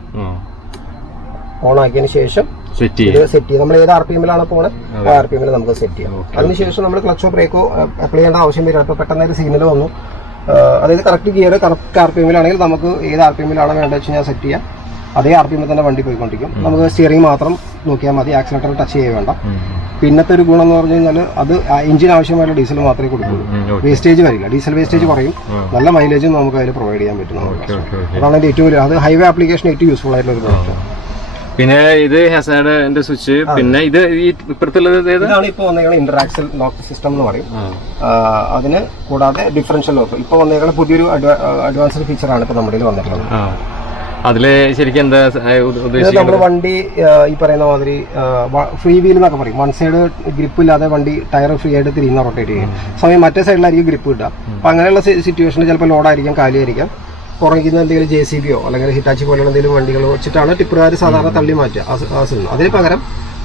ഓൺ ആക്കിയതിന് ശേഷം സെറ്റ് ചെയ്യും. നമ്മൾ ഏത് RPM-ലാണ് പോണത് ആ RPM-ൽ നമുക്ക് സെറ്റ് ചെയ്യാം. അതിനുശേഷം നമ്മൾ ക്ലച്ചോ ബ്രേക്കോ അപ്ലൈ ചെയ്യേണ്ട ആവശ്യം വരും. അപ്പോൾ പെട്ടെന്ന് ഒരു സിഗ്നൽ വന്നു, അതായത് കറക്റ്റ് ഗിയർ കറക്റ്റ് RPM-ലാണെങ്കിൽ നമുക്ക് ഏത് RPM-ലാണ് വേണ്ടത് വെച്ച് കഴിഞ്ഞാൽ സെറ്റ് ചെയ്യാം. അതേ RPM-ൽ തന്നെ വണ്ടി പോയിക്കൊണ്ടിരിക്കും. നമുക്ക് സ്റ്റിയറിംഗ് മാത്രം നോക്കിയാൽ മതി, ആക്സിലേറ്റർ ടച്ച് ചെയ്യുക വേണ്ട. പിന്നത്തെ ഒരു ഗുണം എന്ന് പറഞ്ഞു കഴിഞ്ഞാൽ അത് എഞ്ചിൻ ആവശ്യമായുള്ള ഡീസൽ മാത്രമേ കൊടുക്കുള്ളൂ. വേസ്റ്റേജ് വരില്ല, ഡീസൽ വേസ്റ്റേജ് കുറയും, നല്ല മൈലേജും നമുക്ക് അതിൽ പ്രൊവൈഡ് ചെയ്യാൻ പറ്റും. അതാണ് അതിൻ്റെ ഏറ്റവും വലിയ, അത് ഹൈവേ ആപ്ലിക്കേഷൻ ഏറ്റവും യൂസ്ഫുൾ ആയിട്ടുള്ള ഒരു പ്രോഡക്റ്റ്. പിന്നെ ഇത് ഹസാർഡിന്റെ സ്വിച്ച്. പിന്നെ ഇത് ഈ ഇപ്പുറത്തുള്ളത് ഇതാണ് ഇപ്പോൾ വന്നേക്കുന്ന ഇന്ററാക്സൽ ലോക്ക് സിസ്റ്റം എന്ന് പറയും. അതിന് കൂടാതെ ഡിഫറൻഷ്യൽ ലോക്ക് ഇപ്പോൾ വന്നേക്കുന്ന പുതിയൊരു അഡ്വാൻസ്ഡ് ഫീച്ചറാണ് ഇപ്പോൾ നമ്മുടെ വന്നിട്ടുള്ളത്. അതില് ശരിക്കും എന്താ ഉദ്ദേശിക്കുന്നത്? നമ്മൾ വണ്ടി ഈ പറയുന്ന മാതിരി ഫ്രീ വീൽ എന്നൊക്കെ പറയും. വൺ സൈഡ് ഗ്രിപ്പ് ഇല്ലാതെ വണ്ടി ടയർ ഫ്രീ ആയിട്ട് തിരിയുന്ന റൊട്ടേറ്റ് ചെയ്യും. സമയം മറ്റേ സൈഡിലായിരിക്കും ഗ്രിപ്പ് കിട്ടുക. അപ്പം അങ്ങനെയുള്ള സിറ്റുവേഷനിൽ ചിലപ്പോൾ ലോഡായിരിക്കാം, കാലിയായിരിക്കാം, പുറകിൽ എന്തെങ്കിലും JCB-യോ അല്ലെങ്കിൽ ഹിറ്റാച്ചി പോലെയുള്ള എന്തെങ്കിലും വണ്ടികൾ വെച്ചിട്ടാണ് ടിപ്പറുകാർ സാധാരണ തള്ളി മാറ്റുക ആ സിനിമ. അതിന് പകരം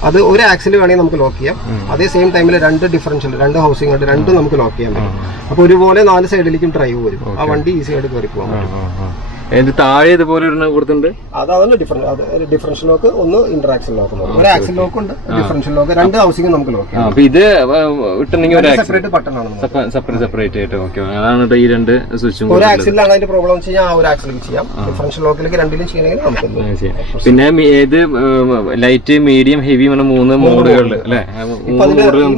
അത് ഒരു ആക്സിൽ വേണമെങ്കിൽ നമുക്ക് ലോക്ക് ചെയ്യാം. അതേ സെയിം ടൈമിൽ 2 ഡിഫറൻഷ്യൽ 2 ഹൗസിംഗ് ഉണ്ട്, രണ്ടും നമുക്ക് ലോക്ക് ചെയ്യാൻ പറ്റും. അപ്പോൾ ഒരുപോലെ 4 സൈഡിലേക്കും ഡ്രൈവ് വരും. ആ വണ്ടി ഈസി ആയിട്ട് കയറി പോകാൻ പറ്റും. താഴെ ഇതുപോലെ കൊടുത്തിട്ടുണ്ട്. അതാണ് ഡിഫറൻഷ്യൽ ലോക്ക്, ഒന്ന് ഇന്ററാക്ഷൻ ലോക്ക്. ഒരു ആക്സിൽ ലോക്ക് ഉണ്ട്, ഡിഫറൻഷ്യൽ ലോക്ക്, 2 ഹൗസിംഗ് നമുക്ക് ലോക്ക് ചെയ്യാം. ഇത് സെപ്പറേറ്റ് ബട്ടൺ ആണ്, സെപ്പറേറ്റ് ആയിട്ട്. ഓക്കെ, അതാണ് ഈ 2 സ്വിച്ചും. ഒരു ആക്സിലാണ് അതിന്റെ പ്രോബ്ലം വെച്ച് കഴിഞ്ഞാൽ ആ ഒരു ആക്സിലേക്ക് ചെയ്യാം. ഡിഫറൻഷ്യൽ ലോക്കിലേക്ക് 2ലും ചെയ്യണമെങ്കിൽ നമുക്ക്. പിന്നെ ഏത് ലൈറ്റ്, മീഡിയം, ഹെവി 3 മോഡുകൾ അല്ലേ?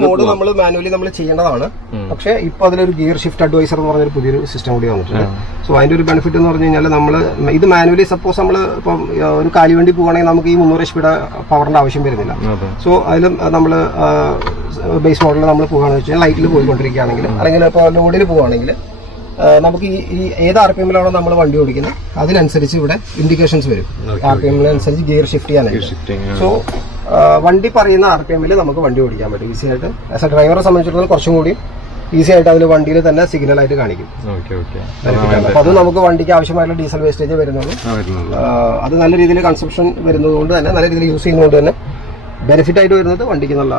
മോഡ് നമ്മൾ മാനുവലി നമ്മൾ ചെയ്യേണ്ടതാണ്. പക്ഷേ ഇപ്പൊ അതിലൊരു ഗിയർ ഷിഫ്റ്റ് അഡ്വൈസർ എന്ന് പറഞ്ഞൊരു പുതിയൊരു സിസ്റ്റം കൂടി വന്നിട്ടുണ്ട്. സോ അതിന്റെ ഒരു ബെനിഫിറ്റ് എന്ന് പറഞ്ഞു കഴിഞ്ഞാൽ ഇത് മാനുവലി സപ്പോസ് നമ്മൾ ഇപ്പം ഒരു കാലിവണ്ടി പോവുകയാണെങ്കിൽ നമുക്ക് ഈ 300 HP പവറിന്റെ ആവശ്യം വരുന്നില്ല. സോ അതിലും നമ്മൾ ബേസ് മോഡലിൽ നമ്മൾ പോകുകയാണെന്ന് വെച്ചാൽ ലൈറ്റിൽ പോയിക്കൊണ്ടിരിക്കുകയാണെങ്കിൽ അല്ലെങ്കിൽ ഇപ്പോൾ ലോഡിൽ പോവുകയാണെങ്കിൽ നമുക്ക് ഈ ഏത് RPM-ലാണോ നമ്മൾ വണ്ടി ഓടിക്കുന്നത് അതിനനുസരിച്ച് ഇവിടെ ഇൻഡിക്കേഷൻസ് വരും. RPM-അനുസരിച്ച് ഗിയർ ഷിഫ്റ്റ് ചെയ്യാനായിട്ട്. സോ വണ്ടി പറയുന്ന RPM-ൽ നമുക്ക് വണ്ടി ഓടിക്കാൻ പറ്റും ഈസി ആയിട്ട്. ആസ് എ ഡ്രൈവറെ സംബന്ധിച്ചിടത്തോളം കുറച്ചും കൂടി ഈസി ആയിട്ട് അതിൽ വണ്ടിയിൽ തന്നെ സിഗ്നൽ ആയിട്ട് കാണിക്കും. അപ്പൊ അത് നമുക്ക് വണ്ടിക്ക് ആവശ്യമായിട്ടുള്ള ഡീസൽ വേസ്റ്റേജ് വരുന്നുള്ളൂ. അത് നല്ല രീതിയിൽ കൺസംഷൻ വരുന്നതുകൊണ്ട് തന്നെ, നല്ല രീതിയിൽ യൂസ് ചെയ്യുന്നതുകൊണ്ട് തന്നെ ബെനിഫിറ്റ് ആയിട്ട് വരുന്നത് വണ്ടിക്ക് നല്ല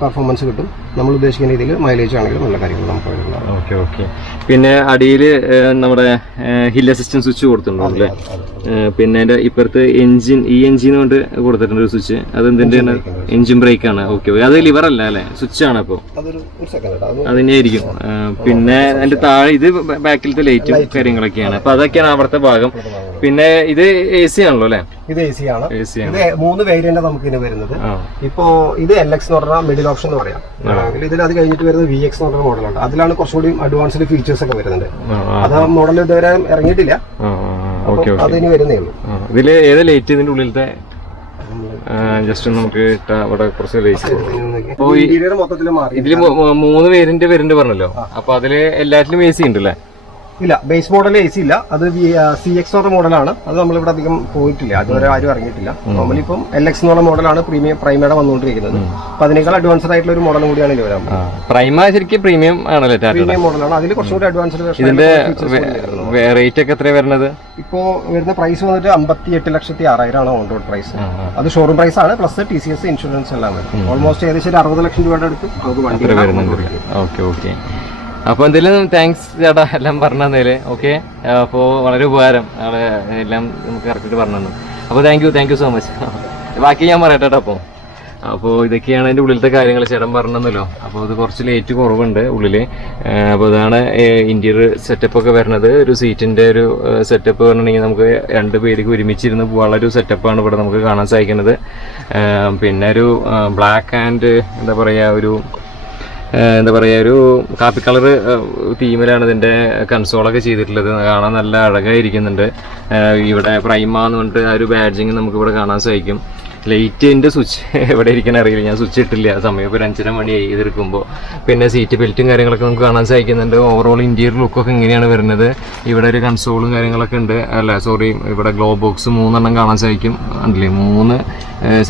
പെർഫോമൻസ് കിട്ടും. നമ്മൾ ഉദ്ദേശിക്കുന്ന രീതിയിൽ മൈലേജ് ആണെങ്കിലും നല്ല കാര്യങ്ങൾ നമുക്ക് വരുന്നത്. ഓക്കെ. പിന്നെ അടിയിൽ നമ്മുടെ ഹിൽ അസിസ്റ്റൻസ് സ്വിച്ച് കൊടുത്തിട്ടുണ്ടോ അല്ലേ? പിന്നെ അതിന്റെ ഇപ്പുറത്ത് എഞ്ചിൻ കൊണ്ട് കൊടുത്തിട്ടുണ്ട് ഒരു സ്വിച്ച്. അത് എന്തിന്റെയാണ്? എഞ്ചിൻ ബ്രേക്ക് ആണ്. ഓക്കെ, അത് ലിവർ അല്ല അല്ലേ, സ്വിച്ച് ആണ്. അപ്പോൾ അതിനായിരിക്കും. പിന്നെ അതിന്റെ താഴെ ഇത് ബാക്കിലത്തെ ലൈറ്റും കാര്യങ്ങളൊക്കെയാണ്. അപ്പൊ അതൊക്കെയാണ് അവിടുത്തെ ഭാഗം. പിന്നെ ഇത് AC ആണല്ലോ അല്ലേ? ഇത് AC ആണ്. ഇത് 3 വേരിയന്റ് നമുക്ക് ഇനി വരുന്നത്. ഇപ്പോ ഇത് LX എന്ന് പറഞ്ഞാൽ മിഡിൽ ഓപ്ഷൻ എന്ന് പറയാം. ഇതിൽ അത് കഴിഞ്ഞിട്ട് വരുന്നത് VX എന്ന് പറഞ്ഞ മോഡലുണ്ട്. അതിലാണ് കുറച്ചുകൂടി അഡ്വാൻസ്ഡ് ഫീച്ചേഴ്സ് ഒക്കെ വരുന്നുണ്ട്. അത് മോഡൽ ഇതുവരെ ഇറങ്ങിയിട്ടില്ല, അതിന് വരുന്നേ ഉള്ളൂ. ഇതില് ഏത് ലൈറ്റ് ഇതിന്റെ ഉള്ളിലത്തെ? ജസ്റ്റ് നമുക്ക് ഇവിടെ കുറച്ച് ലേസ്. ഇന്റീരിയർ മൊത്തത്തിൽ മാറി. ഇതില് 3 വേരിയന്റ് വരുന്നുണ്ട് പറഞ്ഞല്ലോ. അപ്പൊ അതില് എല്ലാറ്റിലും AC ഉണ്ടല്ലേ? ഇല്ല, ബേസ് മോഡൽ AC ഇല്ല. അത് CX മോഡലാണ്. അത് നമ്മളിവിടെ അധികം പോയിട്ടില്ല, അതുവരെ ആരും ഇറങ്ങിയിട്ടില്ല. നോർമലി ഇപ്പം LX എന്നുള്ള മോഡലാണ് പ്രീമിയം പ്രൈമയുടെ വന്നുകൊണ്ടിരിക്കുന്നത്. അപ്പൊ അതിനേക്കാൾ അഡ്വാൻസ്ഡ് ആയിട്ടുള്ള ഒരു മോഡലും കൂടിയാണ് ഇത് വരാൻ. പ്രൈമ ശരിക്കും പ്രീമിയം ആണല്ലേ? പ്രീമിയം മോഡലാണ്. അതിൽ കുറച്ചും കൂടി അഡ്വാൻസ്ഡ്. ഇതിന്റെ റേറ്റ് ഒക്കെ എത്രയാണ് വരുന്നത്? ഇപ്പോ വരുന്ന പ്രൈസ് വന്നിട്ട് 58,06,000 ഓൺ റോഡ് പ്രൈസ്. അത് ഷോറൂം പ്രൈസ് ആണ്, പ്ലസ് TCS ഇൻഷുറൻസ് എല്ലാം വരും. ഓൾമോസ്റ്റ് ഏകദേശം 60 ലക്ഷം രൂപയുടെ അടുത്ത് നമുക്ക് വണ്ടി വരുന്നുണ്ട്. ഓക്കെ. അപ്പോൾ എന്തെങ്കിലും താങ്ക്സ് ചേട്ടാ എല്ലാം പറഞ്ഞു തന്നേല്. ഓക്കെ, അപ്പോൾ വളരെ ഉപകാരം ആളെ എല്ലാം നമുക്ക് കറക്റ്റ് പറഞ്ഞു തന്നു. അപ്പോൾ താങ്ക് യു സോ മച്ച്. ബാക്കി ഞാൻ പറയട്ടെ. അപ്പോൾ ഇതൊക്കെയാണ് അതിൻ്റെ ഉള്ളിലത്തെ കാര്യങ്ങൾ ചേട്ടൻ പറഞ്ഞു തന്നല്ലോ. അപ്പോൾ അത് കുറച്ച് ലേറ്റ് കുറവുണ്ട് ഉള്ളിൽ. അപ്പോൾ ഇതാണ് ഇൻറ്റീരിയർ സെറ്റപ്പ് ഒക്കെ വരുന്നത്. ഒരു സീറ്റിൻ്റെ ഒരു സെറ്റപ്പ് പറഞ്ഞിട്ടുണ്ടെങ്കിൽ നമുക്ക് 2 പേർക്ക് ഒരുമിച്ചിരുന്ന് പോകാനുള്ള ഒരു സെറ്റപ്പാണ് ഇവിടെ നമുക്ക് കാണാൻ സാധിക്കുന്നത്. പിന്നെ ഒരു ബ്ലാക്ക് ആൻഡ് ഒരു കാപ്പി കളർ തീമിലാണ് ഇതിൻ്റെ കൺസോളൊക്കെ ചെയ്തിട്ടുള്ളത്. കാണാൻ നല്ല അഴകായിരിക്കുന്നുണ്ട്. ഇവിടെ പ്രൈമ എന്ന് പറഞ്ഞിട്ട് ആ ഒരു ബാഡ്ജിങ് നമുക്കിവിടെ കാണാൻ സാധിക്കും. ലൈറ്റിൻ്റെ സ്വിച്ച് എവിടെ ഇരിക്കാൻ അറിയില്ല, ഞാൻ സ്വിച്ച് ഇട്ടില്ല. സമയം ഇപ്പോൾ 5:30 മണിയായി ഇതെടുക്കുമ്പോൾ. പിന്നെ സീറ്റ് ബെൽറ്റും കാര്യങ്ങളൊക്കെ നമുക്ക് കാണാൻ സാധിക്കുന്നുണ്ട്. ഓവറോൾ ഇൻറ്റീരിയർ ലുക്കൊക്കെ ഇങ്ങനെയാണ് വരുന്നത്. ഇവിടെ ഒരു കൺസോളും കാര്യങ്ങളൊക്കെ ഉണ്ട്. ഇവിടെ ഗ്ലോ ബോക്സ് 3 കാണാൻ സാധിക്കും. ഉണ്ടല്ലേ, 3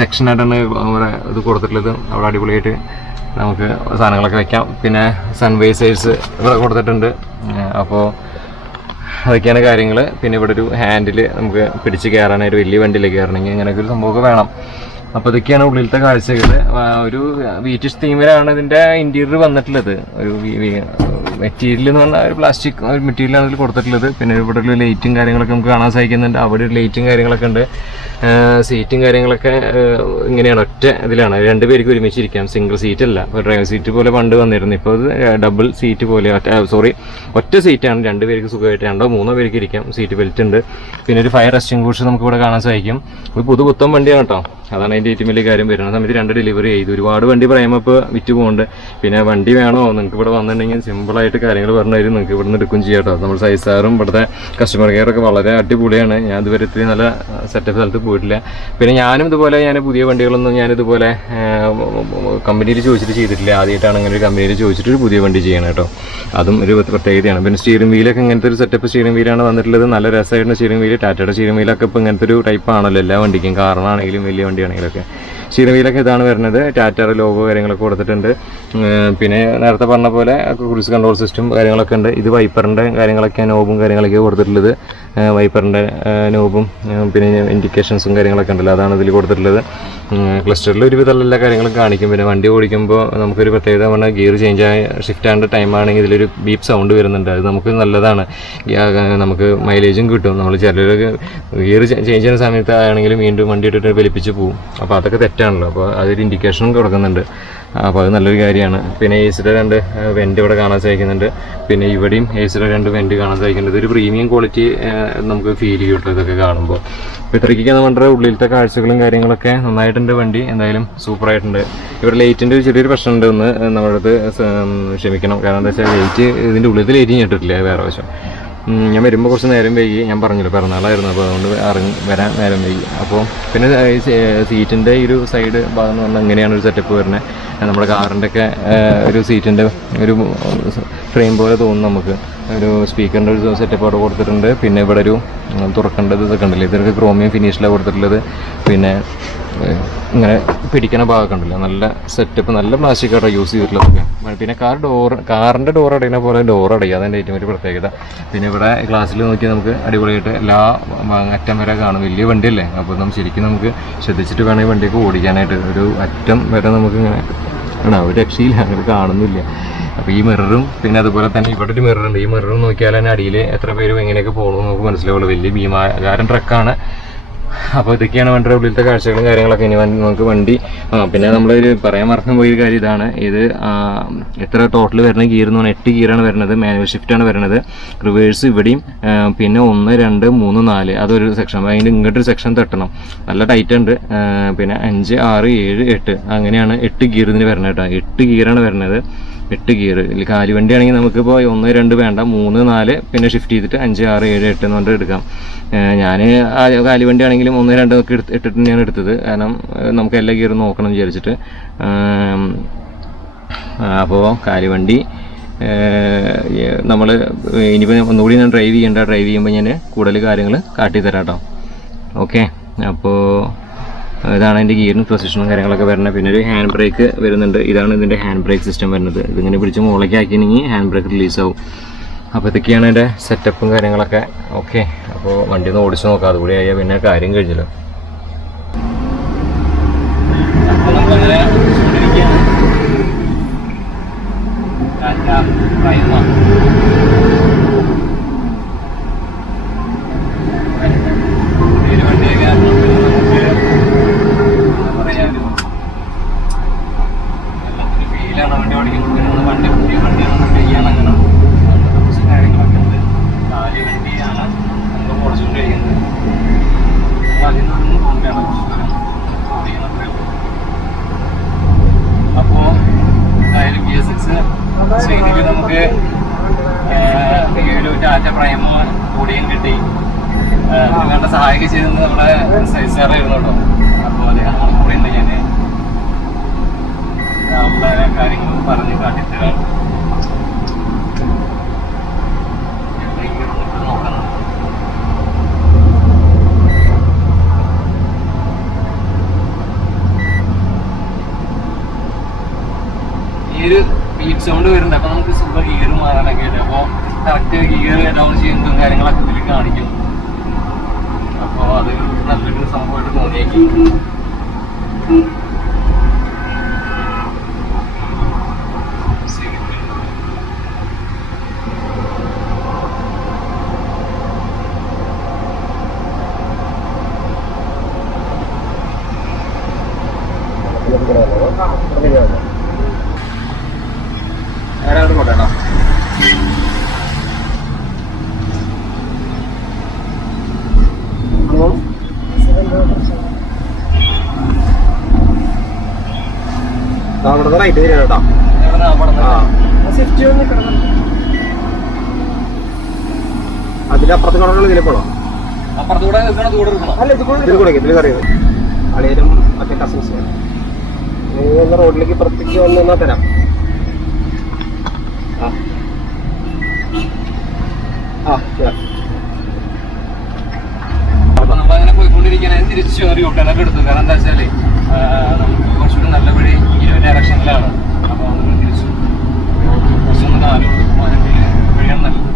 സെക്ഷനായിട്ടാണ് അവിടെ ഇത് കൊടുത്തിട്ടുള്ളത്. അവിടെ അടിപൊളിയായിട്ട് നമുക്ക് സാധനങ്ങളൊക്കെ വെക്കാം. പിന്നെ സൺവൈസേഴ്സ് ഇവിടെ കൊടുത്തിട്ടുണ്ട്. അപ്പോൾ അതൊക്കെയാണ് കാര്യങ്ങൾ. പിന്നെ ഇവിടെ ഒരു ഹാൻഡിൽ നമുക്ക് പിടിച്ച് കയറാനായിട്ട് വലിയ വണ്ടിയിലേക്ക് കയറണമെങ്കിൽ അങ്ങനെയൊക്കെ ഒരു സംഭവമൊക്കെ വേണം. അപ്പോൾ ഇതൊക്കെയാണ് ഉള്ളിലത്തെ കാഴ്ചകൾ. ഒരു വീറ്റിഷ് തീമിലാണ് ഇതിൻ്റെ ഇൻറ്റീരിയർ വന്നിട്ടുള്ളത്. ഒരു മെറ്റീരിയൽ എന്ന് പറഞ്ഞാൽ ഒരു പ്ലാസ്റ്റിക് മെറ്റീരിയലാണ് ഇതിൽ കൊടുത്തിട്ടുള്ളത്. പിന്നെ ഇവിടെ ഒരു ലൈറ്റും കാര്യങ്ങളൊക്കെ നമുക്ക് കാണാൻ സാധിക്കുന്നുണ്ട്. അവിടെ ഒരു ലൈറ്റും കാര്യങ്ങളൊക്കെ ഉണ്ട്. സീറ്റും കാര്യങ്ങളൊക്കെ ഇങ്ങനെയാണ്, ഒറ്റ ഇതിലാണ്. 2 പേർക്ക് ഒരുമിച്ചിരിക്കാം. സിംഗിൾ സീറ്റ് അല്ല. ഇപ്പോൾ ഡ്രൈവർ സീറ്റ് പോലെ പണ്ട് വന്നിരുന്നു. ഇപ്പോൾ അത് ഡബിൾ സീറ്റ് പോലെ, ഒറ്റ സീറ്റാണ്. 2 പേർക്ക് സുഖമായിട്ട് 2-3 പേർക്ക് ഇരിക്കാം. സീറ്റ് ബെൽറ്റ് ഉണ്ട്. പിന്നെ ഒരു ഫയർ എക്സ്റ്റിംഗ്വിഷർ നമുക്ക് ഇവിടെ കാണാൻ സാധിക്കും. ഒരു പുതുപുത്തൻ വണ്ടിയാണ് കേട്ടോ. അതാണ് അതിൻ്റെ ഏറ്റവും വലിയ കാര്യം. വരുന്ന സമയത്ത് 2 ഡെലിവറി ചെയ്തു. ഒരുപാട് വണ്ടി പറയുമ്പോൾ ഇപ്പോൾ വിറ്റ് പോകുന്നുണ്ട്. പിന്നെ വണ്ടി വേണോ നിങ്ങൾക്ക് ഇവിടെ വന്നിട്ടുണ്ടെങ്കിൽ സിമ്പിളായിട്ട് കാര്യങ്ങൾ പറഞ്ഞു തരും. നിങ്ങൾക്ക് ഇവിടെ നിന്ന് എടുക്കുകയും ചെയ്യാം കേട്ടോ. നമ്മൾ സൈസാറും ഇവിടുത്തെ കസ്റ്റമർ കെയർ ഒക്കെ വളരെ അടിപൊളിയാണ്. ഞാൻ ഇതുവരെ ഇത്രയും നല്ല സെറ്റപ്പ് സ്ഥലത്ത് പോയിട്ടില്ല. പിന്നെ ഞാനും ഇതുപോലെ പുതിയ വണ്ടികളൊന്നും ഞാനിതുപോലെ കമ്പനിയിൽ ചോദിച്ചിട്ട് ചെയ്തിട്ടില്ല. ആദ്യമായിട്ടാണ് അങ്ങനെ ഒരു കമ്പനിയിൽ ചോദിച്ചിട്ട് ഒരു പുതിയ വണ്ടി ചെയ്യണം കേട്ടോ. അതും ഒരു പ്രത്യേകതയാണ്. പിന്നെ സ്റ്റിയറിംഗ് വീലൊക്കെ ഇങ്ങനത്തെ ഒരു സെറ്റപ്പ് സ്റ്റിയറിംഗ് വീലാണ് വന്നിട്ടുള്ളത്. നല്ല രസമായിട്ടുള്ള സ്റ്റിയറിംഗ് വീല്. ടാറ്റയുടെ സ്റ്റിയറിംഗ് വീലൊക്കെ ഇപ്പോൾ ഇങ്ങനത്തെ ഒരു ടൈപ്പാണല്ലോ എല്ലാ വണ്ടിക്കും. കാറിനാണെങ്കിലും വലിയ വണ്ടിയാണെങ്കിലൊക്കെ സ്റ്റിയറിംഗ് വീലൊക്കെ ഇതാണ് വരുന്നത്. ടാറ്റയുടെ ലോഗോ കാര്യങ്ങളൊക്കെ കൊടുത്തിട്ടുണ്ട്. പിന്നെ നേരത്തെ പറഞ്ഞ പോലെ ക്രൂസ് കൺട്രോൾ സിസ്റ്റം കാര്യങ്ങളൊക്കെ ഉണ്ട്. ഇത് വൈപ്പറിൻ്റെ കാര്യങ്ങളൊക്കെ നോബും കാര്യങ്ങളൊക്കെ കൊടുത്തിട്ടുള്ളത്. വൈപ്പറിൻ്റെ നോബും പിന്നെ ഇൻഡിക്കേഷൻസും കാര്യങ്ങളൊക്കെ ഉണ്ടല്ലോ, അതാണ് ഇതിൽ കൊടുത്തിട്ടുള്ളത്. ക്ലസ്റ്ററിൽ ഒരുവിധം എല്ലാ കാര്യങ്ങളും കാണിക്കും. പിന്നെ വണ്ടി ഓടിക്കുമ്പോൾ നമുക്കൊരു പ്രത്യേകത പറഞ്ഞാൽ ഗിയർ ചേഞ്ച് ആയ ഷിഫ്റ്റ് ആവേണ്ട ടൈമാണെങ്കിൽ ഇതിലൊരു ബീപ്പ് സൗണ്ട് വരുന്നുണ്ട്. അത് നമുക്ക് നല്ലതാണ്. നമുക്ക് മൈലേജും കിട്ടും. നമ്മൾ ചിലരൊക്കെ ഗിയർ ചേഞ്ച് ചെയ്യുന്ന സമയത്ത് ആണെങ്കിലും വീണ്ടും വണ്ടി ഇട്ടിട്ട് വലിപ്പിച്ച് പോകും. അപ്പോൾ അതൊക്കെ തെറ്റാണല്ലോ. അപ്പോൾ അതൊരു ഇൻഡിക്കേഷനും കൊടുക്കുന്നുണ്ട്. അപ്പോൾ അത് നല്ലൊരു കാര്യമാണ്. പിന്നെ എസിയുടെ 2 വെൻ്റ് ഇവിടെ കാണാൻ സാധിക്കുന്നുണ്ട്. പിന്നെ ഇവിടെയും എസിയുടെ 2 വെൻ്റ് കാണാൻ സാധിക്കുന്നുണ്ട്. ഒരു പ്രീമിയം ക്വാളിറ്റി നമുക്ക് ഫീൽ ചെയ്യും കേട്ടോ ഇതൊക്കെ കാണുമ്പോൾ. അപ്പോൾ ഇത്രയ്ക്കൊക്കെ നമ്മുടെ ഉള്ളിലത്തെ കാഴ്ചകളും കാര്യങ്ങളൊക്കെ നന്നായിട്ടുണ്ട്. വണ്ടി എന്തായാലും സൂപ്പറായിട്ടുണ്ട്. ഇവിടെ ലൈറ്റിൻ്റെ ഒരു ചെറിയൊരു പ്രശ്നമുണ്ട്. ഒന്ന് നമ്മളടുത്ത് ക്ഷമിക്കണം. കാരണം എന്താ വെച്ചാൽ ലൈറ്റ് ഇതിൻ്റെ ഉള്ളിലത്തെ ലൈറ്റ് ചെയ്തിട്ടില്ല വേറെ വശം. ഞാൻ വരുമ്പോൾ കുറച്ച് നേരം വൈകി. ഞാൻ പറഞ്ഞല്ലോ പിറന്നാളായിരുന്നു. അപ്പോൾ അതുകൊണ്ട് വരാൻ നേരം വൈകി. അപ്പോൾ പിന്നെ സീറ്റിൻ്റെ ഈ ഒരു സൈഡ് ഭാഗം എന്ന് പറഞ്ഞാൽ ഇങ്ങനെയാണ് ഒരു സെറ്റപ്പ് വരുന്നത്. നമ്മുടെ കാറിൻ്റെ ഒക്കെ ഒരു സീറ്റിൻ്റെ ഒരു ഫ്രെയിം പോലെ തോന്നും നമുക്ക്. ഒരു സ്പീക്കറിൻ്റെ ഒരു സെറ്റപ്പ് അവിടെ കൊടുത്തിട്ടുണ്ട്. പിന്നെ ഇവിടെ ഒരു തുറക്കേണ്ടത് ഇതൊക്കെ ഉണ്ടല്ലോ, ഇതൊക്കെ ക്രോമിയം ഫിനിഷിലാണ് കൊടുത്തിട്ടുള്ളത്. പിന്നെ ഇങ്ങനെ പിടിക്കണ ഭാഗമൊക്കെ ഉണ്ടല്ലോ, നല്ല സെറ്റപ്പ്, നല്ല പ്ലാസ്റ്റിക് ആട്ടോ യൂസ് ചെയ്തിട്ടുള്ളതൊക്കെ. പിന്നെ കാറിൻ്റെ ഡോർ അടയുന്ന പോലെ ഡോർ അടയുക, അതിൻ്റെ ഏറ്റവും ഒരു പ്രത്യേകത. പിന്നെ ഇവിടെ ഗ്ലാസ്സിൽ നോക്കി നമുക്ക് അടിപൊളിയായിട്ട് എല്ലാ അറ്റം വരെ കാണും. വലിയ വണ്ടിയല്ലേ, അപ്പോൾ ശരിക്കും നമുക്ക് ശ്രദ്ധിച്ചിട്ട് വേണം ഈ വണ്ടിയൊക്കെ ഓടിക്കാനായിട്ട്. ഒരു അറ്റം വരെ നമുക്ക് ഇങ്ങനെ ഒരു രക്ഷയില്ല, അങ്ങനെ കാണുന്നില്ല. അപ്പോൾ ഈ മിററും പിന്നെ അതുപോലെ തന്നെ ഇവിടെ ഒരു മിററുണ്ട്. ഈ മിററും നോക്കിയാൽ തന്നെ അടിയിൽ എത്ര പേരും എങ്ങനെയൊക്കെ പോകണമെന്ന് നമുക്ക് മനസ്സിലാവുള്ളൂ. വലിയ ഭീമാകാരൻ ട്രക്കാണ്. അപ്പോൾ ഇതൊക്കെയാണ് വണ്ടിയുടെ ഉള്ളിലത്തെ കാഴ്ചകളും കാര്യങ്ങളൊക്കെ. ഇനി നമുക്ക് വണ്ടി പിന്നെ നമ്മളൊരു പറയാൻ മറന്നു പോയൊരു കാര്യം ഇതാണ്. ഇത് എത്ര ടോട്ടൽ വരുന്ന ഗിയർ എന്ന് പറഞ്ഞാൽ 8 ഗിയറാണ് വരുന്നത്. മാനുവൽ ഷിഫ്റ്റാണ് വരുന്നത്. റിവേഴ്സ് ഇവിടെയും പിന്നെ 1, 2, 3, 4 അതൊരു സെക്ഷൻ. അതിൻ്റെ ഇങ്ങോട്ടൊരു സെക്ഷൻ തട്ടണം, നല്ല ടൈറ്റ് ഉണ്ട്. പിന്നെ 5, 6, 7, 8 അങ്ങനെയാണ് 8 ഗിയർ ഇതിന് വരുന്നത് കേട്ടോ. 8 ഗിയറാണ് വരുന്നത്. 8 ഗിയർ. ഇതിൽ കാലുവണ്ടി ആണെങ്കിൽ നമുക്കിപ്പോൾ 1, 2 വേണ്ട, 3, 4 പിന്നെ ഷിഫ്റ്റ് ചെയ്തിട്ട് 5, 6, 7, 8 എന്ന് പറഞ്ഞിട്ട് എടുക്കാം. ഞാൻ കാലുവണ്ടി ആണെങ്കിലും 1, 2 ഒക്കെ ഇട്ടിട്ട് തന്നെയാണ് എടുത്തത്. കാരണം നമുക്ക് എല്ലാ ഗിയറും നോക്കണം വിചാരിച്ചിട്ട്. അപ്പോൾ കാലുവണ്ടി നമ്മൾ ഇനിയിപ്പോൾ ഒന്നുകൂടി ഞാൻ ഡ്രൈവ് ചെയ്യുമ്പോൾ ഞാൻ കൂടുതൽ കാര്യങ്ങൾ കാട്ടിത്തരാം കേട്ടോ. ഓക്കെ, അപ്പോൾ ഇതാണ് എൻ്റെ ഗിയറിന് പൊസിഷനും കാര്യങ്ങളൊക്കെ വരുന്നത്. പിന്നെ ഒരു ഹാൻഡ് ബ്രേക്ക് വരുന്നുണ്ട്. ഇതാണ് ഇതിൻ്റെ ഹാൻഡ് ബ്രേക്ക് സിസ്റ്റം വരുന്നത്. ഇതിങ്ങനെ പിടിച്ച് മുകളിലേക്ക് ആക്കിയെങ്കിൽ ഹാൻഡ് ബ്രേക്ക് റിലീസാവും. അപ്പോൾ ഇതൊക്കെയാണ് എൻ്റെ സെറ്റപ്പും കാര്യങ്ങളൊക്കെ. ഓക്കെ, അപ്പോൾ വണ്ടി ഒന്ന് ഓടിച്ച് നോക്കാം. അതുകൂടി ആയാൽ പിന്നെ കാര്യം കഴിഞ്ഞല്ലോ. അപ്പോൾ നമ്മളങ്ങനെ ഓടിച്ചുകൊണ്ടിരിക്കുകയാണ്. അപ്പോൾ ആയാലും BS6 ശ്രീനിക്ക് നമുക്ക് ഒരു ടാറ്റ പ്രൈം കൂടിയും കിട്ടി. വേണ്ട സഹായിക്കുക ചെയ്തത് നമ്മുടെ സൈസാറായിരുന്നു കേട്ടോ. അപ്പോൾ അദ്ദേഹം നമ്മുടെ കൂടെ ഉണ്ട്. ഞാൻ നമ്മളെ കാര്യങ്ങൾ പറഞ്ഞ് കാട്ടിത്തരാം. നോക്കണം. ഈ ഒരു ബീറ്റ് സൗണ്ട് വരുന്നുണ്ട്. അപ്പോൾ നമുക്ക് സുഖം ഗിയർ മാറാനൊക്കെ ഉണ്ട്. അപ്പോൾ കറക്റ്റ് ഗിയർ ഡൗൺ ചെയ്യുന്നതും കാര്യങ്ങളൊക്കെ ഇതിൽ കാണിക്കും. അപ്പോൾ അത് നല്ലൊരു സംഭവമായിട്ട് തോന്നിയേക്കും. ആരാണ് കൊണ്ടേട്ടോ? അവിടെ റൈറ്റ് വരിക കേട്ടോ. അതിന്റെ അപ്പുറത്ത് കടകൾ ഇതിൽ പോണോ? അപ്പുറത്തൂടെ ഇതിൽ കറിയത് അളിയരും മറ്റേ കസിൻസ് റോഡിലേക്ക് പുറത്തേക്ക് വന്ന് തരാം. അപ്പൊ നമ്മളങ്ങനെ പോയിക്കൊണ്ടിരിക്കാൻ തിരിച്ചു ഒരു യൂട്ടേണൊക്കെ എടുത്തു. കാരണം എന്താ വെച്ചാല് നമുക്ക് കുറച്ചുകൂടി നല്ല വഴി ഈ ഒരു ഡയറക്ഷനിലാണ്. അപ്പോൾ നമ്മൾ തിരിച്ചു കുറച്ചൊന്ന് കാലം വഴിയാണ് നല്ലത്.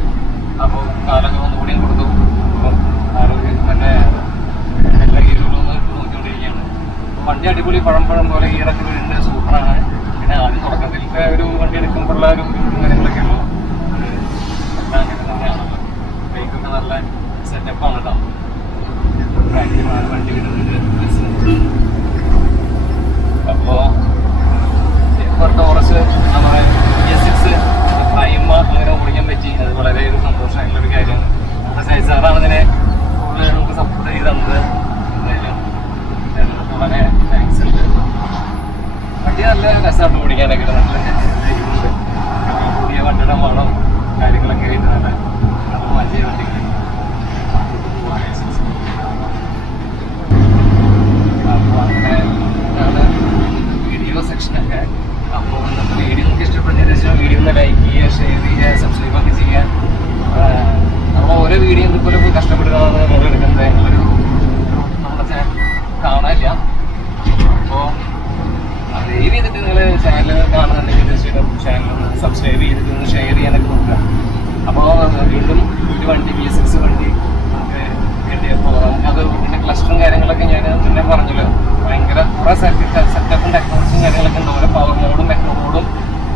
അപ്പോൾ കാലൊക്കെ ഒന്നുകൂടിയും കൊടുത്തു. അപ്പം മറ്റേ എല്ലാ ഗിയറുകളും ഒന്ന് നോക്കിക്കൊണ്ടിരിക്കുകയാണ്. വണ്ടി അടിപൊളി പഴം പോലെ ഗിയറൊക്കെ വീടിൻ്റെ സൂപ്പറാണ്. പിന്നെ ആദ്യം തുടക്കത്തിലത്തെ ഒരു വണ്ടി എടുക്കുമ്പോഴുള്ള ഒരു കാര്യങ്ങളൊക്കെ ഉള്ളൂ. അങ്ങനെ തന്നെയാണല്ലോ. ബൈക്കൊക്കെ നല്ല സെറ്റപ്പാണ് കേട്ടോ. വണ്ടി വരുന്നുണ്ട്. അപ്പോൾ ടോറസ് നമ്മുടെ BS6 പ്രൈം അങ്ങനെ ഓടിക്കാൻ പറ്റി. അത് വളരെ ഒരു സന്തോഷമായിട്ടുള്ളൊരു കാര്യമാണ്. നമ്മുടെ സൈസാറാണ് ഇതിനെ കൂടുതൽ നമുക്ക് സപ്പോർട്ട് ചെയ്ത് തന്നത്. എന്തായാലും വളരെ താങ്ക്സ് ഉണ്ട്. വണ്ടി നല്ല രസമായിട്ട് ഓടിക്കാനൊക്കെ നല്ല പുതിയ വണ്ടിയുടെ മണം കാര്യങ്ങളൊക്കെ ആയിട്ട് നല്ല വലിയ വണ്ടികൾ. അപ്പോൾ അങ്ങനെ വീഡിയോ സെക്ഷനൊക്കെ. അപ്പോൾ നമ്മുടെ വീഡിയോ നിങ്ങൾക്ക് ഇഷ്ടപ്പെട്ടതിന് ശേഷം വീഡിയോ ഒന്ന് ലൈക്ക് ചെയ്യുക, ഷെയർ ചെയ്യുക, സബ്സ്ക്രൈബ് ഒക്കെ ചെയ്യുക. നമ്മൾ ഓരോ വീഡിയോ ഇതുപോലെ കഷ്ടപ്പെടുന്നതാണ് നമ്മൾ എടുക്കുന്നത്. ഞങ്ങളൊരു നമ്മുടെ ചാനൽ കാണാനില്ല. അപ്പോൾ ദയവ് ചെയ്തിട്ട് നിങ്ങൾ ചാനൽ കാണുന്നുണ്ടെങ്കിൽ തീർച്ചയായിട്ടും ചാനൽ ഒന്ന് സബ്സ്ക്രൈബ് ചെയ്തിട്ട് ഒന്ന് ഷെയർ ചെയ്യാനൊക്കെ നോക്കുക. അപ്പോൾ വീണ്ടും ഒരു വണ്ടി BS6 വണ്ടി നമുക്ക് കിട്ടിയപ്പോൾ നമുക്കത് ഇതിൻ്റെ ക്ലസ്റ്ററും കാര്യങ്ങളൊക്കെ ഞാൻ മുന്നേ പറഞ്ഞല്ലോ. ഭയങ്കര കുറേ സെറ്റപ്പും ടെക്നോളജിയും കാര്യങ്ങളൊക്കെ ഉണ്ട്. ഓരോ പവർ മോഡും മെട്രോ മോഡും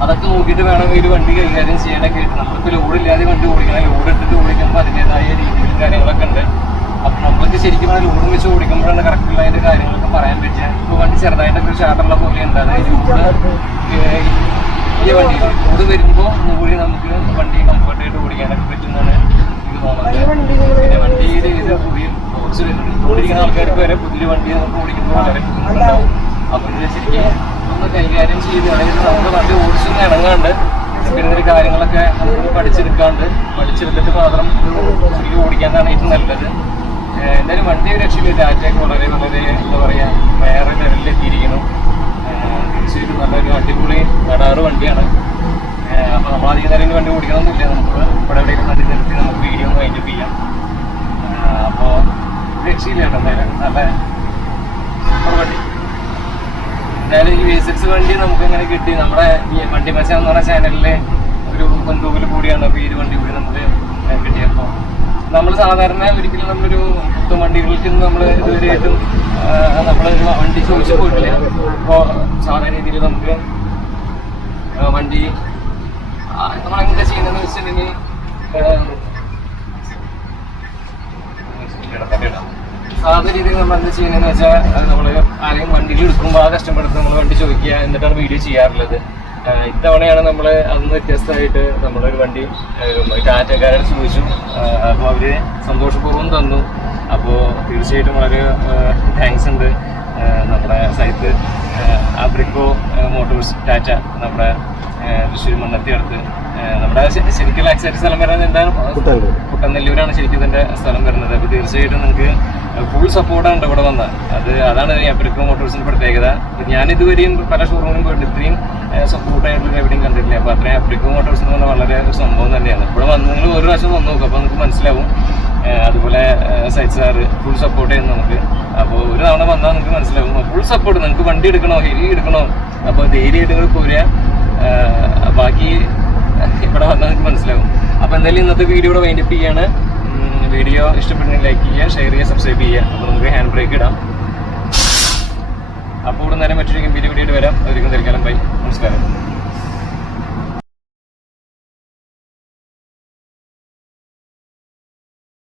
അതൊക്കെ നോക്കിയിട്ട് വേണം ഒരു വണ്ടി കൈകാര്യം ചെയ്യാനൊക്കെ ആയിട്ട്. നമ്മളിപ്പോൾ ലോഡില്ലാതെ വണ്ടി ഓടിക്കണം. ലോഡ് ഇട്ടിട്ട് ഓടിക്കുമ്പോൾ അതിൻ്റെതായ രീതിയിലും കാര്യങ്ങളൊക്കെ ഉണ്ട്. അപ്പം നമ്മൾക്ക് ശരിക്കും ലോഡും വെച്ച് ഓടിക്കുമ്പോഴാണ് കറക്റ്റുള്ള അതിൻ്റെ കാര്യങ്ങളൊക്കെ പറയാൻ പറ്റുക. ഇപ്പോൾ വണ്ടി ചെറുതായിട്ടൊക്കെ ഷാർട്ടുള്ള പോലെ ഉണ്ട്. അതായത് ഈ വണ്ടി ലോഡ് വരുമ്പോൾ ഒന്നുകൂടി നമുക്ക് വണ്ടി കംഫർട്ടായിട്ട് ഓടിക്കാനൊക്കെ പറ്റുന്നതാണ് എനിക്ക് തോന്നുന്നത്. പിന്നെ വണ്ടിയിൽ ഇത് പുതിയ കുറച്ച് ഓടിക്കുന്ന ആൾക്കാർക്ക് വരെ പുതിയ വണ്ടി നമുക്ക് ഓടിക്കുമ്പോൾ വളരെ ബുദ്ധിമുട്ടുണ്ടാവും. അപ്പോൾ ഇത് ശരിക്കും ഒന്ന് കൈകാര്യം ചെയ്ത്, അതായത് നമുക്ക് വണ്ടി ഓടിച്ചൊന്ന് ഇണങ്ങാണ്ട് പിന്നെ ഇതിൻ്റെ കാര്യങ്ങളൊക്കെ നമുക്ക് പഠിച്ചെടുത്തിട്ട് മാത്രം ശരിക്കും ഓടിക്കാനാണ് ഏറ്റവും നല്ലത്. എന്തായാലും വണ്ടി ഒരു രക്ഷയില്ല. ടാറ്റയൊക്കെ വളരെ വളരെ എന്താ പറയുക വേറെ ലെവലിലെത്തിയിരിക്കുന്നു. തീർച്ചയായിട്ടും നല്ലൊരു അടിപൊളി കടാറ് വണ്ടിയാണ്. അപ്പോൾ നമ്മൾ അധികം നേരം വണ്ടി ഓടിക്കണമെന്നില്ല, നമുക്ക് ഇവിടെ എവിടെയെങ്കിലും വണ്ടി നിർത്തി നമുക്ക് വീഡിയോ ഒന്ന് വൈൻഡപ്പ് ചെയ്യാം. അപ്പോൾ രക്ഷയില്ല കേട്ടോ, എന്തായാലും നല്ല സൂപ്പർ വണ്ടി. എന്തായാലും ഈ V6 വണ്ടി നമുക്ക് ഇങ്ങനെ കിട്ടി. നമ്മുടെ ഈ വണ്ടി മച്ചാൻ എന്ന് പറഞ്ഞ ചാനലിലെ ഒരു ബന്ധുവിൽ കൂടിയാണ് അപ്പോൾ ഈ ഒരു വണ്ടി കൂടി നമുക്ക് കിട്ടിയപ്പോൾ. നമ്മൾ സാധാരണ ഒരിക്കലും നമ്മളൊരു പുത്തൻ വണ്ടികൾക്ക് നമ്മൾ ഇതുവരെയായിട്ടും നമ്മൾ വണ്ടി ചോദിച്ചു പോയിട്ടില്ല. അപ്പോൾ സാധാരണ രീതിയിൽ നമുക്ക് വണ്ടി നമ്മളെന്താ ചെയ്യുന്നതെന്ന് വെച്ചിട്ടുണ്ടെങ്കിൽ സാധാരണ രീതിയിൽ നമ്മൾ എന്താ ചെയ്യുന്നതെന്ന് വെച്ചാൽ നമ്മൾ ആരെങ്കിലും വണ്ടിയിൽ എടുക്കുമ്പോൾ ആ കസ്റ്റമർക്ക് നമ്മൾ വണ്ടി ചോദിക്കുക, എന്നിട്ടാണ് വീഡിയോ ചെയ്യാറുള്ളത്. ഇത്തവണയാണ് നമ്മൾ അന്ന് വ്യത്യസ്തമായിട്ട് നമ്മളൊരു വണ്ടി ടാറ്റക്കാരോട് ചോദിച്ചു. അപ്പോൾ അവർ സന്തോഷപൂർവ്വം തന്നു. അപ്പോൾ തീർച്ചയായിട്ടും വളരെ താങ്ക്സ് ഉണ്ട് നമ്മുടെ സൈത്ത് ആബ്രിക്കോ മോട്ടോഴ്സ് ടാറ്റ, നമ്മുടെ തൃശ്ശൂർ മണ്ണത്തി അടുത്ത്. നമ്മുടെ ശരിക്കും ആക്സിഡന്റ് സ്ഥലം വരുന്നത് എന്താണ്? കുട്ടനെല്ലൂരാണ് ശരിക്കും ഇതിൻ്റെ സ്ഥലം വരുന്നത്. അപ്പോൾ തീർച്ചയായിട്ടും നിങ്ങൾക്ക് ഫുൾ സപ്പോർട്ടാണ് ഇവിടെ വന്നത്. അതാണ് ആബ്രിക്കോ മോട്ടോഴ്സിൻ്റെ പ്രത്യേകത. ഞാനിതുവരെയും പല ഷോറൂമിലും പോയിട്ട് ഇത്രയും സപ്പോർട്ടായിട്ടുള്ള എവിടെയും കണ്ടിട്ടില്ല. അപ്പോൾ അത്രയും ആബ്രിക്കോ മോട്ടോഴ്സ് എന്ന് പറഞ്ഞാൽ വളരെ ഒരു സംഭവം തന്നെയാണ്. ഇവിടെ വന്ന് നിങ്ങൾ ഒരു പ്രാവശ്യം വന്ന് നോക്കും, അപ്പോൾ നിങ്ങൾക്ക് മനസ്സിലാവും. അതുപോലെ സൈറ്റ് സാറ് ഫുൾ സപ്പോർട്ട് ചെയ്യുന്നു നമുക്ക്. അപ്പോൾ ഒരു തവണ വന്നാൽ നിങ്ങൾക്ക് മനസ്സിലാവും ഫുൾ സപ്പോർട്ട്. നിങ്ങൾക്ക് വണ്ടി എടുക്കണോ, ഹെവി എടുക്കണോ, അപ്പോൾ ധൈര്യമായിട്ട് നിങ്ങൾ പോരുക. ബാക്കി ഇവിടെ വന്നാൽ നിങ്ങൾക്ക് മനസ്സിലാവും. അപ്പോൾ എന്തായാലും ഇന്നത്തെ വീഡിയോ ഇവിടെ വൈൻഡപ്പ് ചെയ്യാണ്. വീഡിയോ ഇഷ്ടപ്പെട്ടെങ്കിൽ ലൈക്ക് ചെയ്യുക, ഷെയർ ചെയ്യുക, സബ്സ്ക്രൈബ് ചെയ്യുക. അപ്പോൾ നമുക്ക് ഹാൻഡ് ബ്രേക്ക് ഇടാം. അപ്പോൾ ഇവിടെ നേരം മറ്റൊരു വീഡിയോ ആയിട്ട് വരാം. അതൊരിക്കും തൽക്കാലം ബൈ, നമസ്കാരം.